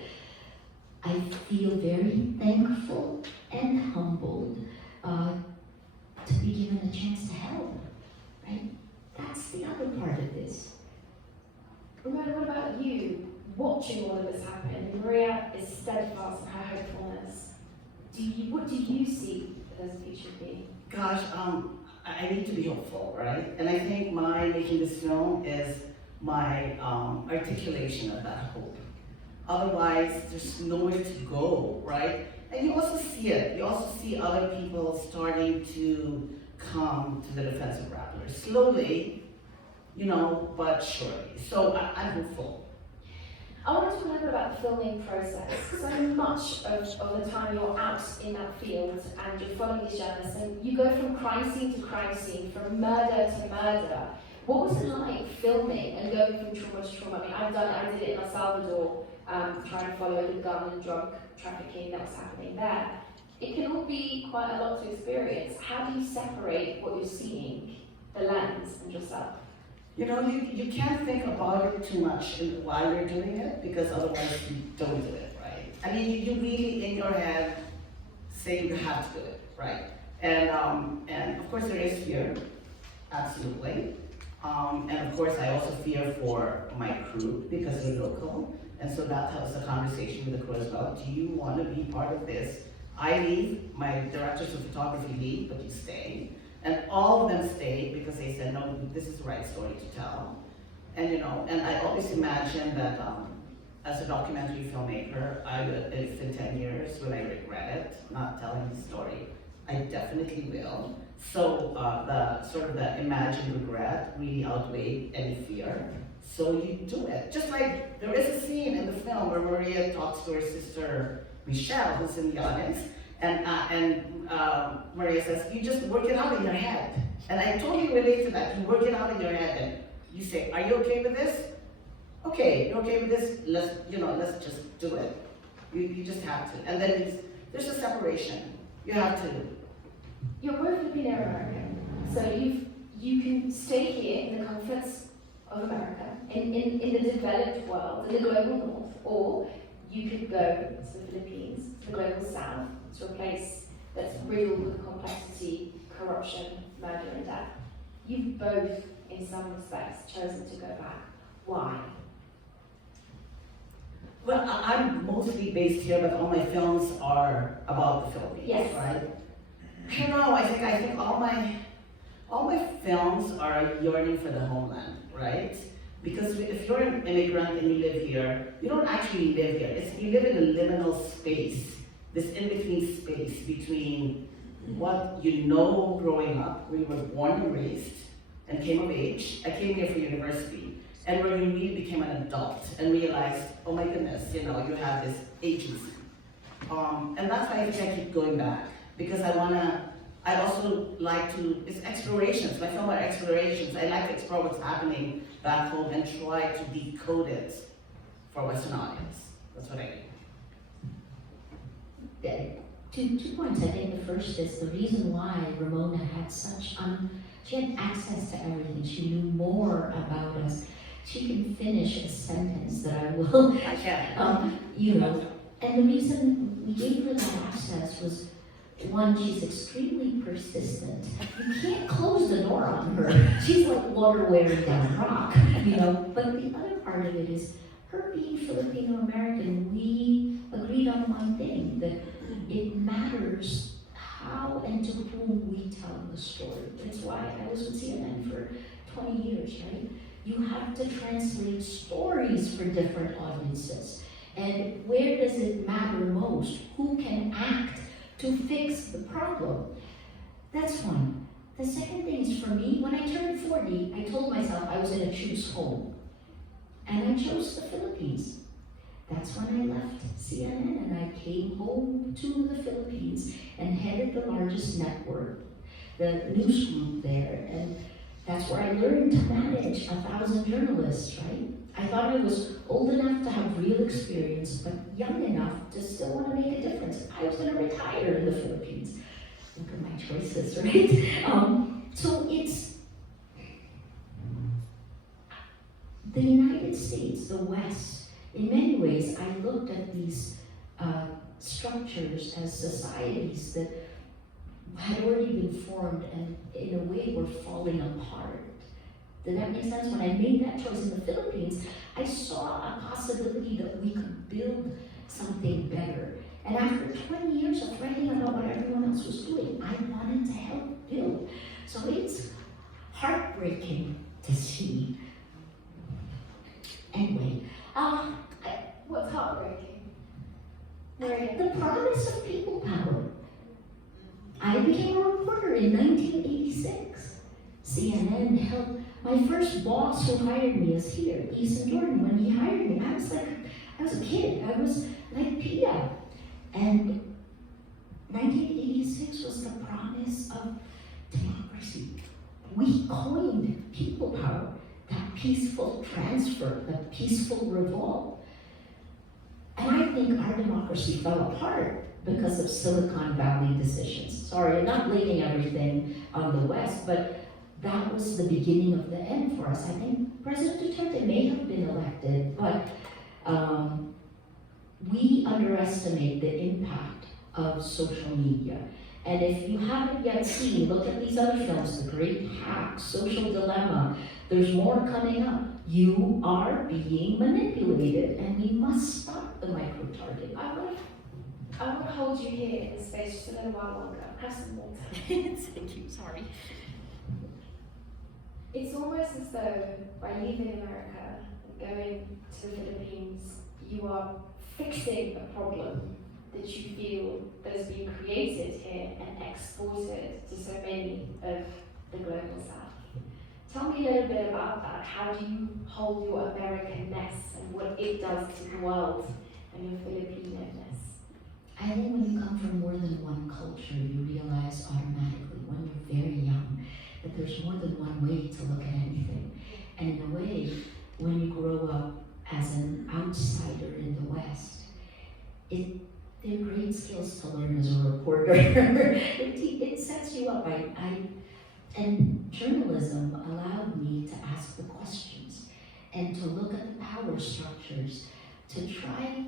I feel very thankful and humbled to be given a chance to help, right? That's the other part of this. Ramona, what about you? Watching all of this happen, Maria is steadfast in her hopefulness. What do you see as the future being? Gosh, I need to be hopeful, right? And I think my making this film is my articulation of that hope. Otherwise, there's nowhere to go, right? And you also see it. You also see other people starting to come to the defense of Grappler. Slowly, you know, but surely. So I'm hopeful. I want to talk a little bit about the filming process. So much of the time you're out in that field and you're following these journalists and you go from crime scene to crime scene, from murder to murder. What was it like filming and going from trauma to trauma? I mean, I've done it, I did it in El Salvador, trying to follow the gun and drug trafficking that was happening there. It can all be quite a lot to experience. How do you separate what you're seeing, the lens, and yourself? You know, you can't think about it too much while you're doing it, because otherwise you don't do it, right? I mean, you really in your head say you have to do it, right? And of course there is fear, absolutely. And of course I also fear for my crew because they're local, and so that was a conversation with the crew as well. Do you want to be part of this? I leave, my directors of photography leave, but you stay. And all of them stayed because they said, no, this is the right story to tell. And you know, and I always imagine that as a documentary filmmaker, I would, if in 10 years, will I regret it, not telling the story? I definitely will. So the sort of the imagined regret really outweighed any fear. So you do it. Just like there is a scene in the film where Maria talks to her sister, Michelle, who's in the audience, and Maria says, you just work it out in your head. And I totally relate to that. You work it out in your head and you say, are you okay with this? Okay, you're okay with this? Let's just do it. You just have to. And then there's a separation. You have to. You're both Filipino American, so you can stay here in the comforts of America, in the developed world, in the global north, or you could go to the Philippines, to the global south, to a place that's riddled with complexity, corruption, murder and death. You've both, in some respects, chosen to go back. Why? Well, I'm mostly based here, but all my films are about the Philippines, yes. Right? I don't know, I think all my films are a yearning for the homeland, right? Because if you're an immigrant and you live here, you don't actually live here. You live in a liminal space, this in-between space between what you know growing up, where you were born and raised and came of age. I came here for university, and where you really became an adult and realized, oh my goodness, you have this agency. And that's why I think I keep going back, because I also like to, it's explorations. My film are explorations. I like to explore what's happening back home and try to decode it for a Western audience. That's what I do. two points. I think the first is the reason why Ramona had such, she had access to everything. She knew more about us. She can finish a sentence that I will, I can. And the reason we gave her that access was, one, she's extremely persistent. You can't close the door on her. She's like water wearing down rock, But the other part of it is, her being Filipino-American, we agreed on one thing, that it matters how and to whom we tell the story. That's why I was with CNN for 20 years, right? You have to translate stories for different audiences. And where does it matter most? Who can act to fix the problem? That's one. The second thing is, for me, when I turned 40, I told myself I was going to choose home. And I chose the Philippines. That's when I left CNN and I came home to the Philippines and headed the largest network, the news group there. And that's where I learned to manage 1,000 journalists, right? I thought I was old enough to have real experience, but young enough to still want to make a difference. I was going to retire in the Philippines. Look at my choices, right? So it's the United States, the West. In many ways, I looked at these structures as societies that had already been formed and in a way were falling apart. Did that make sense? When I made that choice in the Philippines, I saw a possibility that we could build something better. And after 20 years of writing about what everyone else was doing, I wanted to help build. So it's heartbreaking to see. Anyway, What's heartbreaking? the promise of people power. I became a reporter in 1986. CNN helped. My first boss who hired me is here, Ethan Jordan. When he hired me, I was a kid. I was like Pia. And 1986 was the promise of democracy. We coined people power, that peaceful transfer, the peaceful revolt. And I think our democracy fell apart because of Silicon Valley decisions. Sorry, I'm not blaming everything on the West, but that was the beginning of the end for us. I think President Duterte may have been elected, but we underestimate the impact of social media. And if you haven't yet seen, look at these other films, The Great Hack, Social Dilemma. There's more coming up. You are being manipulated, and we must stop the micro-targeting. I want to hold you here in the space just a little while longer. Have some water. Thank you, sorry. It's almost as though by leaving America and going to the Philippines, you are fixing a problem that you feel that has been created here and exported to so many of the global south. Tell me a little bit about that. How do you hold your Americanness and what it does to the world and your Filipino-ness? I think when you come from more than one culture, you realize automatically when you're very young that there's more than one way to look at anything. And in a way, when you grow up as an outsider in the West, they're great skills to learn as a reporter. It sets you up. And journalism allowed me to ask the questions and to look at the power structures, to try,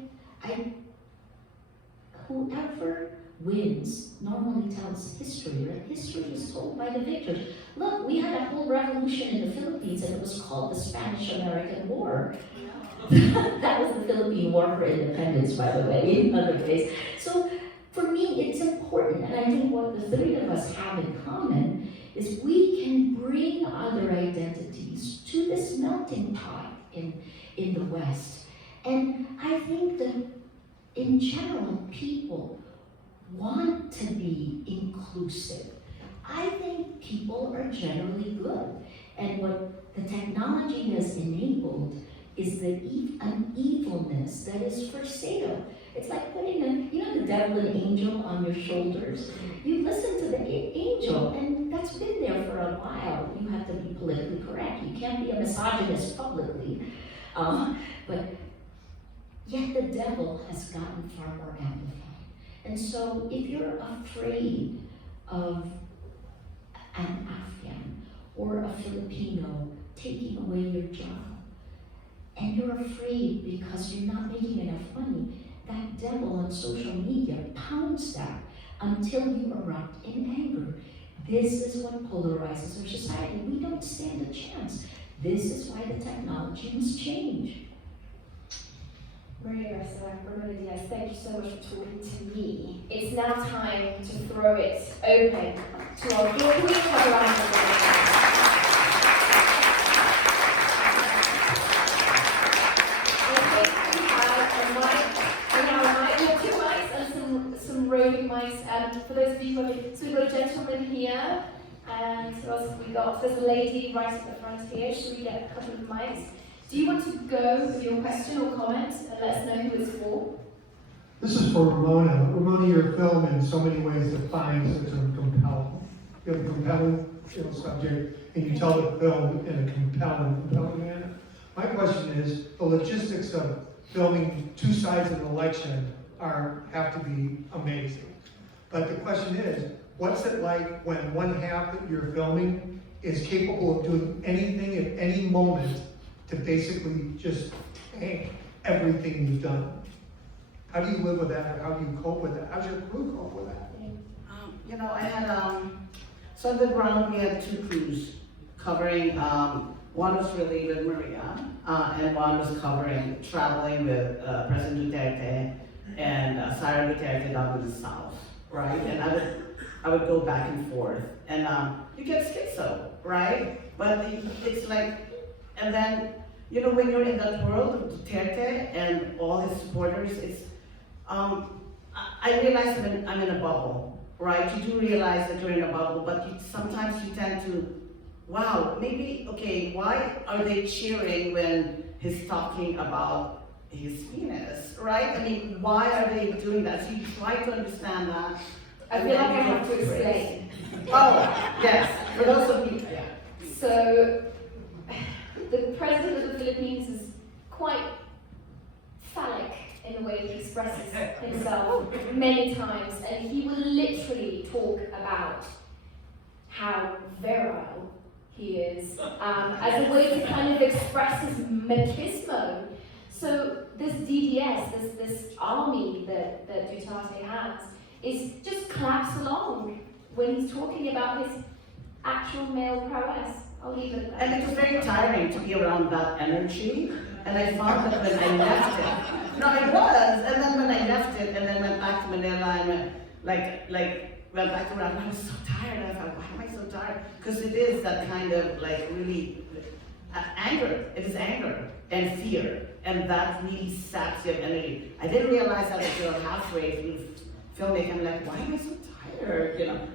whoever wins normally tells history, right? History is told by the victors. Look, we had a whole revolution in the Philippines and it was called the Spanish-American War. That was the Philippine War for Independence, by the way, in other ways. So for me, it's important, and I think what the three of us have in common is we can bring other identities to this melting pot in the West. And I think that in general, people want to be inclusive. I think people are generally good. And what the technology has enabled is an evilness that is for sale. It's like putting the devil and angel on your shoulders. You listen to the angel, and that's been there for a while. You have to be politically correct. You can't be a misogynist publicly. But yet the devil has gotten far more amplified. And so if you're afraid of an Afghan or a Filipino taking away your job, and you're afraid because you're not making enough money, that devil on social media pounds that until you erupt in anger. This is what polarizes our society. We don't stand a chance. This is why the technology must change. Maria Ressa, Ramona Diaz, thank you so much for talking to me. It's now time to throw it open to our floor. Can we have a round of applause? Some roving mice, and for those of you who have, so we've got a gentleman here, and who else have we got? There's a lady right at the front here. Should we get a couple of mics? Do you want to go with your question or comment and let us know who it's for? This is for Ramona. Ramona, your film in so many ways defines the term compelling. You have a compelling subject, and you tell the film in a compelling manner. My question is, the logistics of filming two sides of an election have to be amazing. But the question is, what's it like when one half that you're filming is capable of doing anything at any moment to basically just tank everything you've done? How do you live with that, or how do you cope with that? How's your crew cope with that? I had, so on the ground we had two crews covering, one was really with Maria, and one was covering, traveling with President Duterte and Sara Duterte down to the south, right? And I would go back and forth, and you get schizo, right? But it's like, and then, when you're in that world of Duterte and all his supporters, it's, I realize I'm in a bubble, right? You do realize that you're in a bubble, but sometimes you tend to, wow, maybe, okay, why are they cheering when he's talking about his penis, right? I mean, why are they doing that? So you try to understand that. I feel like I have to explain. Oh, yes, for those of you, yeah. So, the president of the Philippines is quite phallic in the way he expresses himself many times, and he will literally talk about how virile he is, as a way to kind of express his machismo. So this DDS, this army that Duterte has, is just claps along when he's talking about his actual male prowess. I'll leave it at that. And it was very tiring to be around that energy, and I found that when I left it, no, it was, and then when I left it, and then went back to Manila, and went back to Ramona, I was so tired, and I thought, why am I so tired? Because it is that kind of really, anger, it is anger and fear, and that really saps your energy. I didn't realize that until halfway through filming, I'm like, why am I so tired?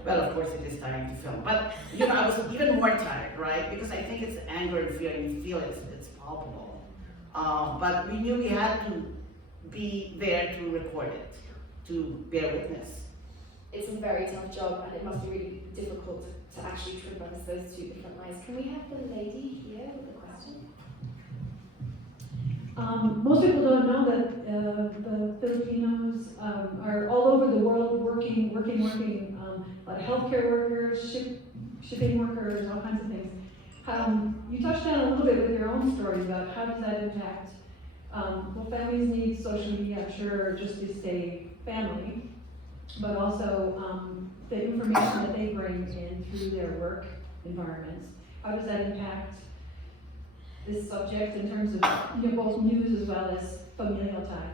Well, of course it is tiring to film, but I was even more tired, right? Because I think it's anger and fear, and you feel it's palpable. But we knew we had to be there to record it, to bear witness. It's a very tough job, and it must be really difficult to actually traverse those two different lines. Can we have the lady here with the question? Most people don't know that the Filipinos are all over the world working. A lot of healthcare workers, shipping workers, all kinds of things. You touched on a little bit with your own story about how does that impact, families need social media, I'm sure, just to stay family, but also the information that they bring in through their work environments. How does that impact this subject in terms of both news as well as familial tie?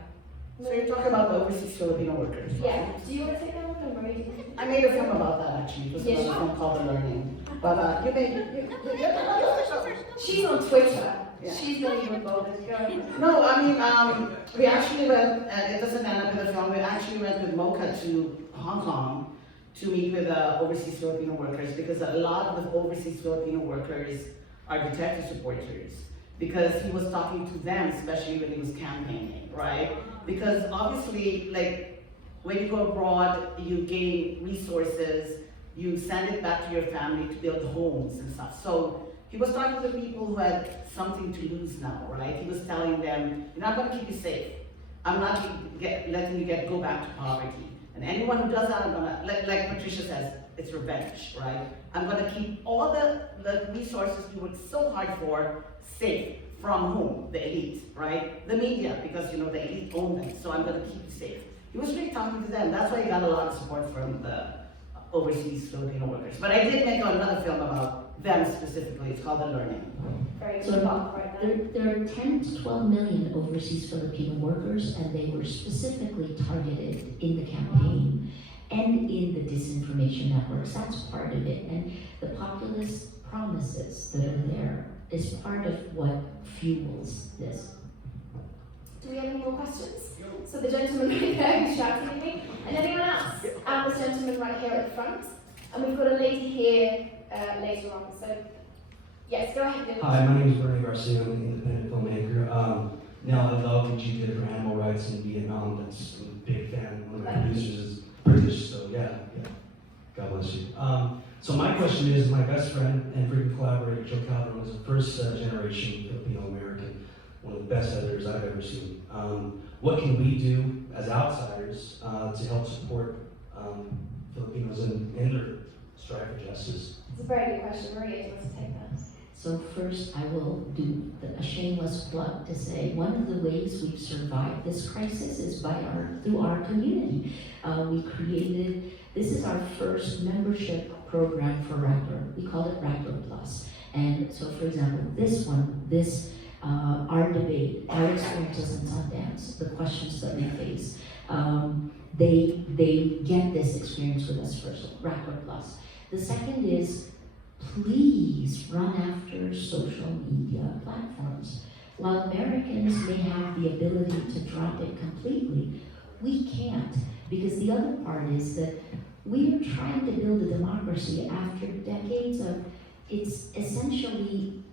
So you're talking about the overseas Filipino workers. Yeah. Do you want to take that one, or Marie? I made a film about that actually. It was Yes, another film called The Learning. But you made She's on Twitter. Yeah. She's not even bothered. Go ahead. No, I mean, we actually went, and it doesn't end up in the film, we actually went with Mocha to Hong Kong to meet with overseas Filipino workers, because a lot of the overseas Filipino workers are Duterte supporters, because he was talking to them, especially when he was campaigning, right? Because obviously, when you go abroad, you gain resources, you send it back to your family to build homes and stuff. So he was talking to the people who had something to lose now, right? He was telling them, I'm not going to keep you safe. I'm not letting you go back to poverty. And anyone who does that, I'm gonna, like Patricia says, it's revenge, right? I'm gonna keep all the resources we worked so hard for safe. From whom? The elite, right? The media, because you know the elite own them, so I'm gonna keep it safe. He was really talking to them. That's why he got a lot of support from the overseas Filipino workers. But I did make another film about them specifically. It's called The Learning. Very So good talk right there. there are 10 to 12 million overseas Filipino workers, and they were specifically targeted in the campaign and in the disinformation networks. That's part of it. And the populist promises that are there is part of what fuels this. Do we have any more questions? So the gentleman right there who's shouting at me. And anyone else? And this gentleman right here at the front. And we've got a lady here later on. So, yes, go ahead. Hi, my name is Bernie Garcia. I'm an independent filmmaker. Now, I love what you did for animal rights in Vietnam. That's I'm a big fan. One of my producers is British, so yeah. God bless you. So my question is, my best friend and frequent collaborator, Joe Calderon, was a first generation Filipino American, one of the best editors I've ever seen. What can we do as outsiders to help support Filipinos in their strive for justice? It's a very good question. Maria, do you want to take that? So first, I will do a shameless plug to say one of the ways we've survived this crisis is through our community. We created, this is our first membership program for Rappler. We call it Rappler Plus. And so, for example, our debate, our experiences in Sundance, the questions that we face, they get this experience with us first, Rappler Plus. The second is, please run after social media platforms. While Americans may have the ability to drop it completely, we can't, because the other part is that we are trying to build a democracy after decades of, it's essentially,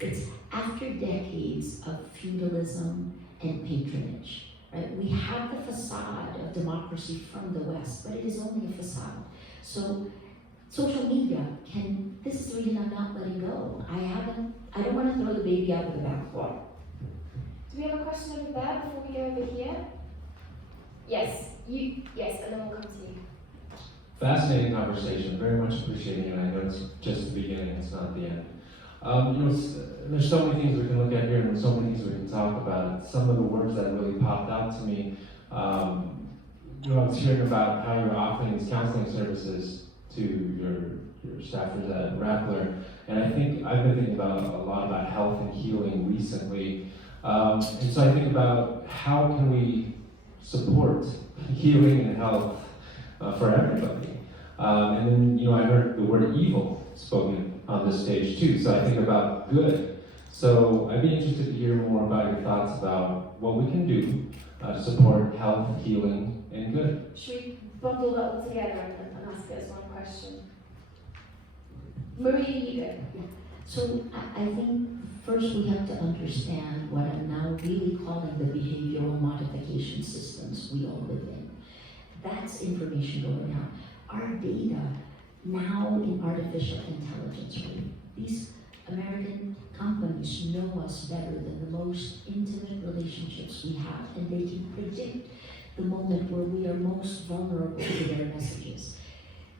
it's after decades of feudalism and patronage, right? We have the facade of democracy from the West, but it is only a facade. So social media this is the reason I'm not letting go. I don't want to throw the baby out with the bathwater. Do we have a question over there before we go over here? Yes, and then we'll come to you. Fascinating conversation, very much appreciating it. I know it's just the beginning, it's not the end. There's so many things we can look at here and there's so many things we can talk about. Some of the words that really popped out to me, I was hearing about how you're offering these counseling services to your staffers at Rappler, and I think I've been thinking about a lot about health and healing recently, and so I think about how can we support healing and health for everybody, and then I heard the word evil spoken on this stage too, so I think about good. So I'd be interested to hear more about your thoughts about what we can do to support health, healing, and good. Should we bundle that all together and ask it as one question? Maria, you go. So I think first we have to understand what I'm now really calling the behavioral modification systems we all live in. That's information going out. Our data now in artificial intelligence, right? These American companies know us better than the most intimate relationships we have, and they can predict the moment where we are most vulnerable to their messages.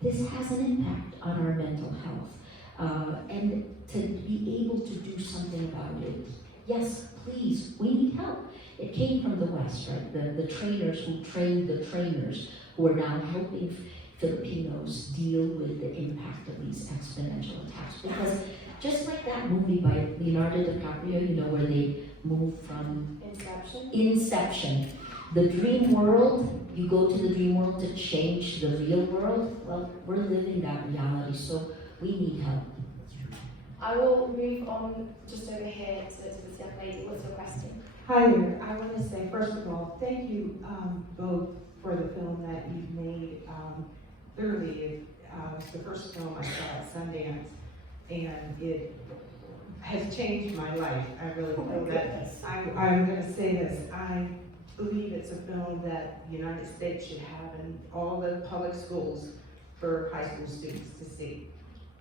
This has an impact on our mental health, and to be able to do something about it. Yes, please, we need help. It came from the West, right? The trainers who trained the trainers who are now helping Filipinos deal with the impact of these exponential attacks. Because just like that movie by Leonardo DiCaprio, where they move from Inception. The dream world, you go to the dream world to change the real world. Well, we're living that reality, so we need help. I will move on just over here to this young lady. What's your question? Hi there. I want to say, first of all, thank you both for the film that you've made. Literally, it was the first film I saw at Sundance, and it has changed my life. I really feel that. I'm going to say this. I believe it's a film that the United States should have in all the public schools for high school students to see.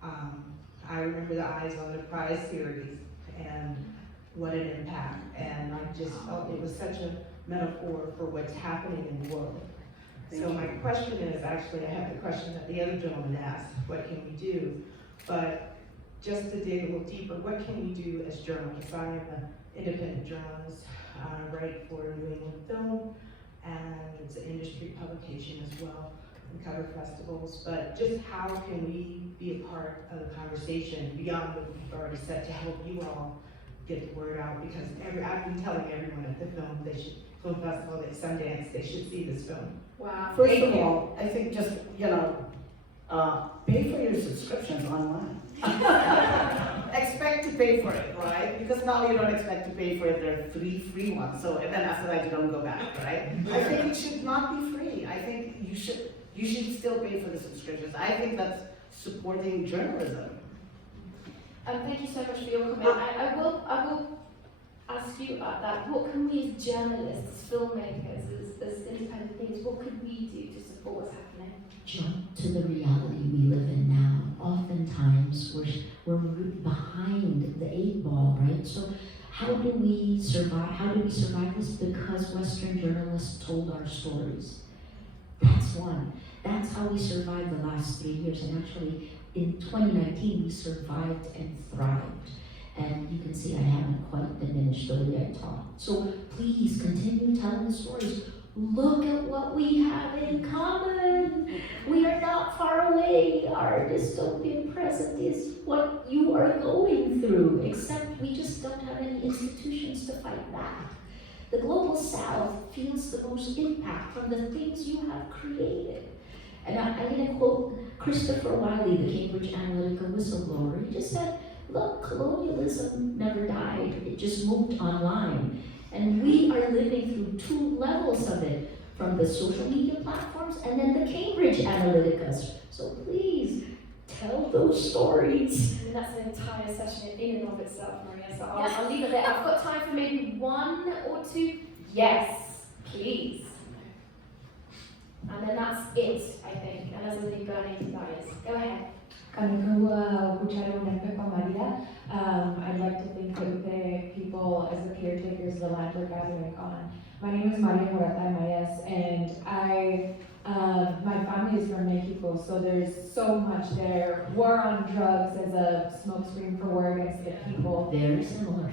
I remember the Eyes on the Prize series and what an impact. And I just felt it was such a metaphor for what's happening in the world. So my question is, actually, I have the question that the other gentleman asked, what can we do? But just to dig a little deeper, what can we do as journalists? I am an independent journalist, write for New England Film, and it's an industry publication as well, and cover festivals. But just how can we be a part of the conversation beyond what we've already said to help you all get the word out? Because I've been telling everyone at the film festival at Sundance, they should see this film. Wow. First of all, I think just, pay for your subscriptions online. Expect to pay for it, right? Because now you don't expect to pay for it, there are 3 free ones, so, and then after that you don't go back, right? I think it should not be free. I think you should still pay for the subscriptions. I think that's supporting journalism. Thank you so much for your comment. I will ask you about that. What can we as journalists, as filmmakers, as independent things, what could we do to support what's happening? Jump to the reality we live in now. Oftentimes, we're behind the 8 ball, right? So how do we survive? How do we survive this? Because Western journalists told our stories. That's one. That's how we survived the last 3 years. And actually, in 2019, we survived and thrived. And you can see I haven't quite diminished the way I talk. So please continue telling the stories. Look at what we have in common. We are not far away. Our dystopian present is what you are going through, except we just don't have any institutions to fight back. The global south feels the most impact from the things you have created. And I'm going to quote Christopher Wiley, the Cambridge Analytica whistleblower. He just said, look, colonialism never died. It just moved online. And we are living through 2 levels of it, from the social media platforms and then the Cambridge Analyticas. So please, tell those stories. I mean, that's an entire session in and of itself, Maria, so I'll leave it there. I've got time for maybe 1 or 2. Yes, please. And then that's it, I think, unless there's any burning desires. Go ahead. I'd like to think that the people, as the caretakers of the land, we're gathering on. My name is Maria Morata Mayes, and my family is from Mexico, so there's so much there. War on drugs as a smokescreen for war against the people. Very similar.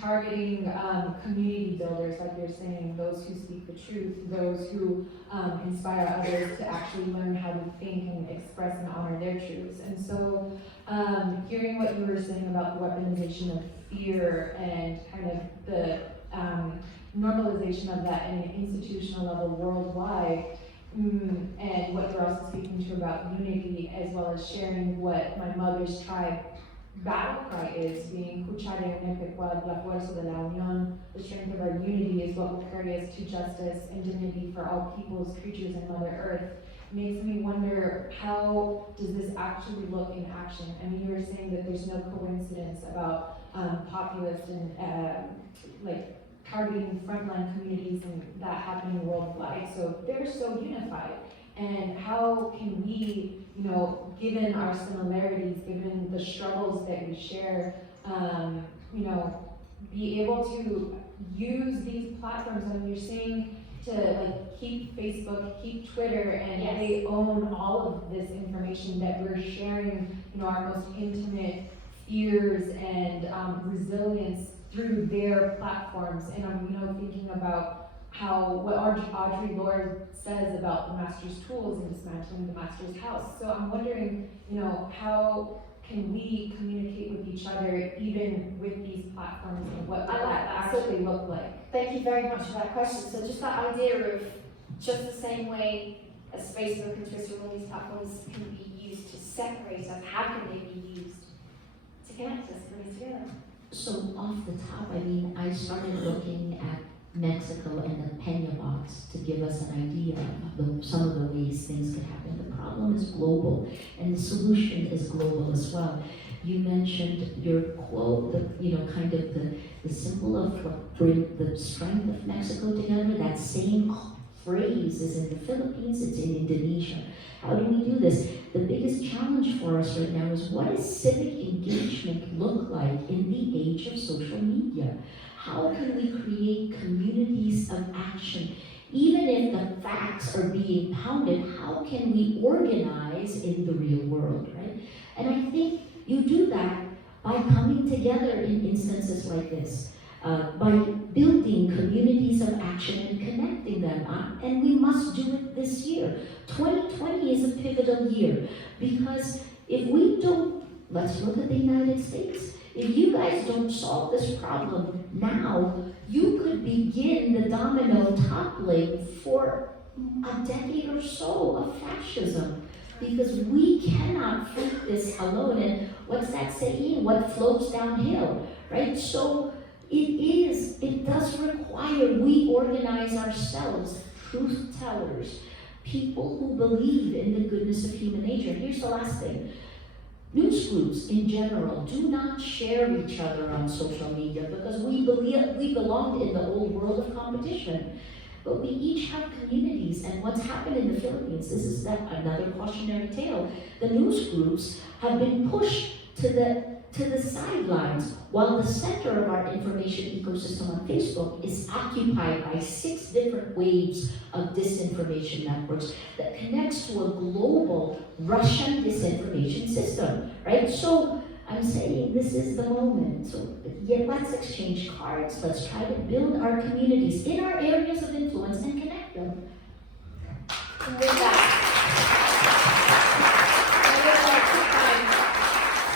Targeting community builders, like you're saying, those who speak the truth, those who inspire others to actually learn how to think and express and honor their truths. And so, hearing what you were saying about the weaponization of fear and kind of the normalization of that in an institutional level worldwide, and what you're also speaking to about unity, as well as sharing what my mother's tribe battle cry is, being Cuchare Nepecuad, La Fuerza de la Unión, the strength of our unity is what will carry us to justice and dignity for all peoples, creatures, and Mother Earth. Makes me wonder, how does this actually look in action? I mean, you were saying that there's no coincidence about populist and like targeting frontline communities and that happening worldwide. So they're so unified. And how can we, given our similarities, given the struggles that we share, be able to use these platforms? I mean, you're saying to keep Facebook, keep Twitter, and yes, they own all of this information that we're sharing, our most intimate fears and resilience through their platforms. And I'm, thinking about what Audre Lorde says about the master's tools and dismantling the master's house. So I'm wondering, how can we communicate with each other even with these platforms, and what I like that. actually look like? Thank you very much for that question. So just that idea of just the same way as Facebook and Twitter and all these platforms can be used to separate us, how can they be used to connect us, bring us together? So off the top, I started looking at Mexico and the Peña box to give us an idea of some of the ways things could happen. The problem is global, and the solution is global as well. You mentioned your quote, the symbol of what bring the strength of Mexico together. That same phrase is in the Philippines, it's in Indonesia. How do we do this? The biggest challenge challenge for us right now is, what does civic engagement look like in the age of social media? How can we create communities of action? Even if the facts are being pounded, how can we organize in the real world, right? And I think you do that by coming together in instances like this, by building communities of action and connecting them. And we must do it this year. 2020 is a pivotal year, because if we don't, let's look at the United States. If you guys don't solve this problem now, you could begin the domino toppling for a decade or so of fascism, because we cannot fight this alone. And what's that saying? What floats downhill, right? So it does require we organize ourselves, truth tellers, people who believe in the goodness of human nature. Here's the last thing. News groups in general do not share each other on social media, because we believe we belonged in the old world of competition. But we each have communities, and what's happened in the Philippines, this is another cautionary tale. The news groups have been pushed to the sidelines, while the center of our information ecosystem on Facebook is occupied by 6 different waves of disinformation networks that connects to a global Russian disinformation system, right? So I'm saying this is the moment. So let's exchange cards. Let's try to build our communities in our areas of influence and connect them. And with that, I would like to thank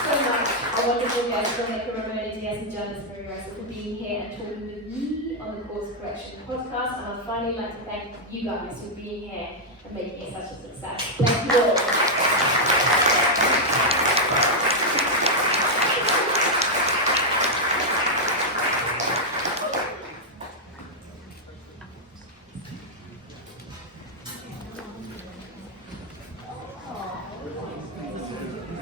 so much our wonderful guests, filmmaker Ramona, Diaz, and journalist Ressa, for being here and talking with me on the Course Correction podcast. And I'd finally like to thank you guys for being here and making it such a success. Thank you all.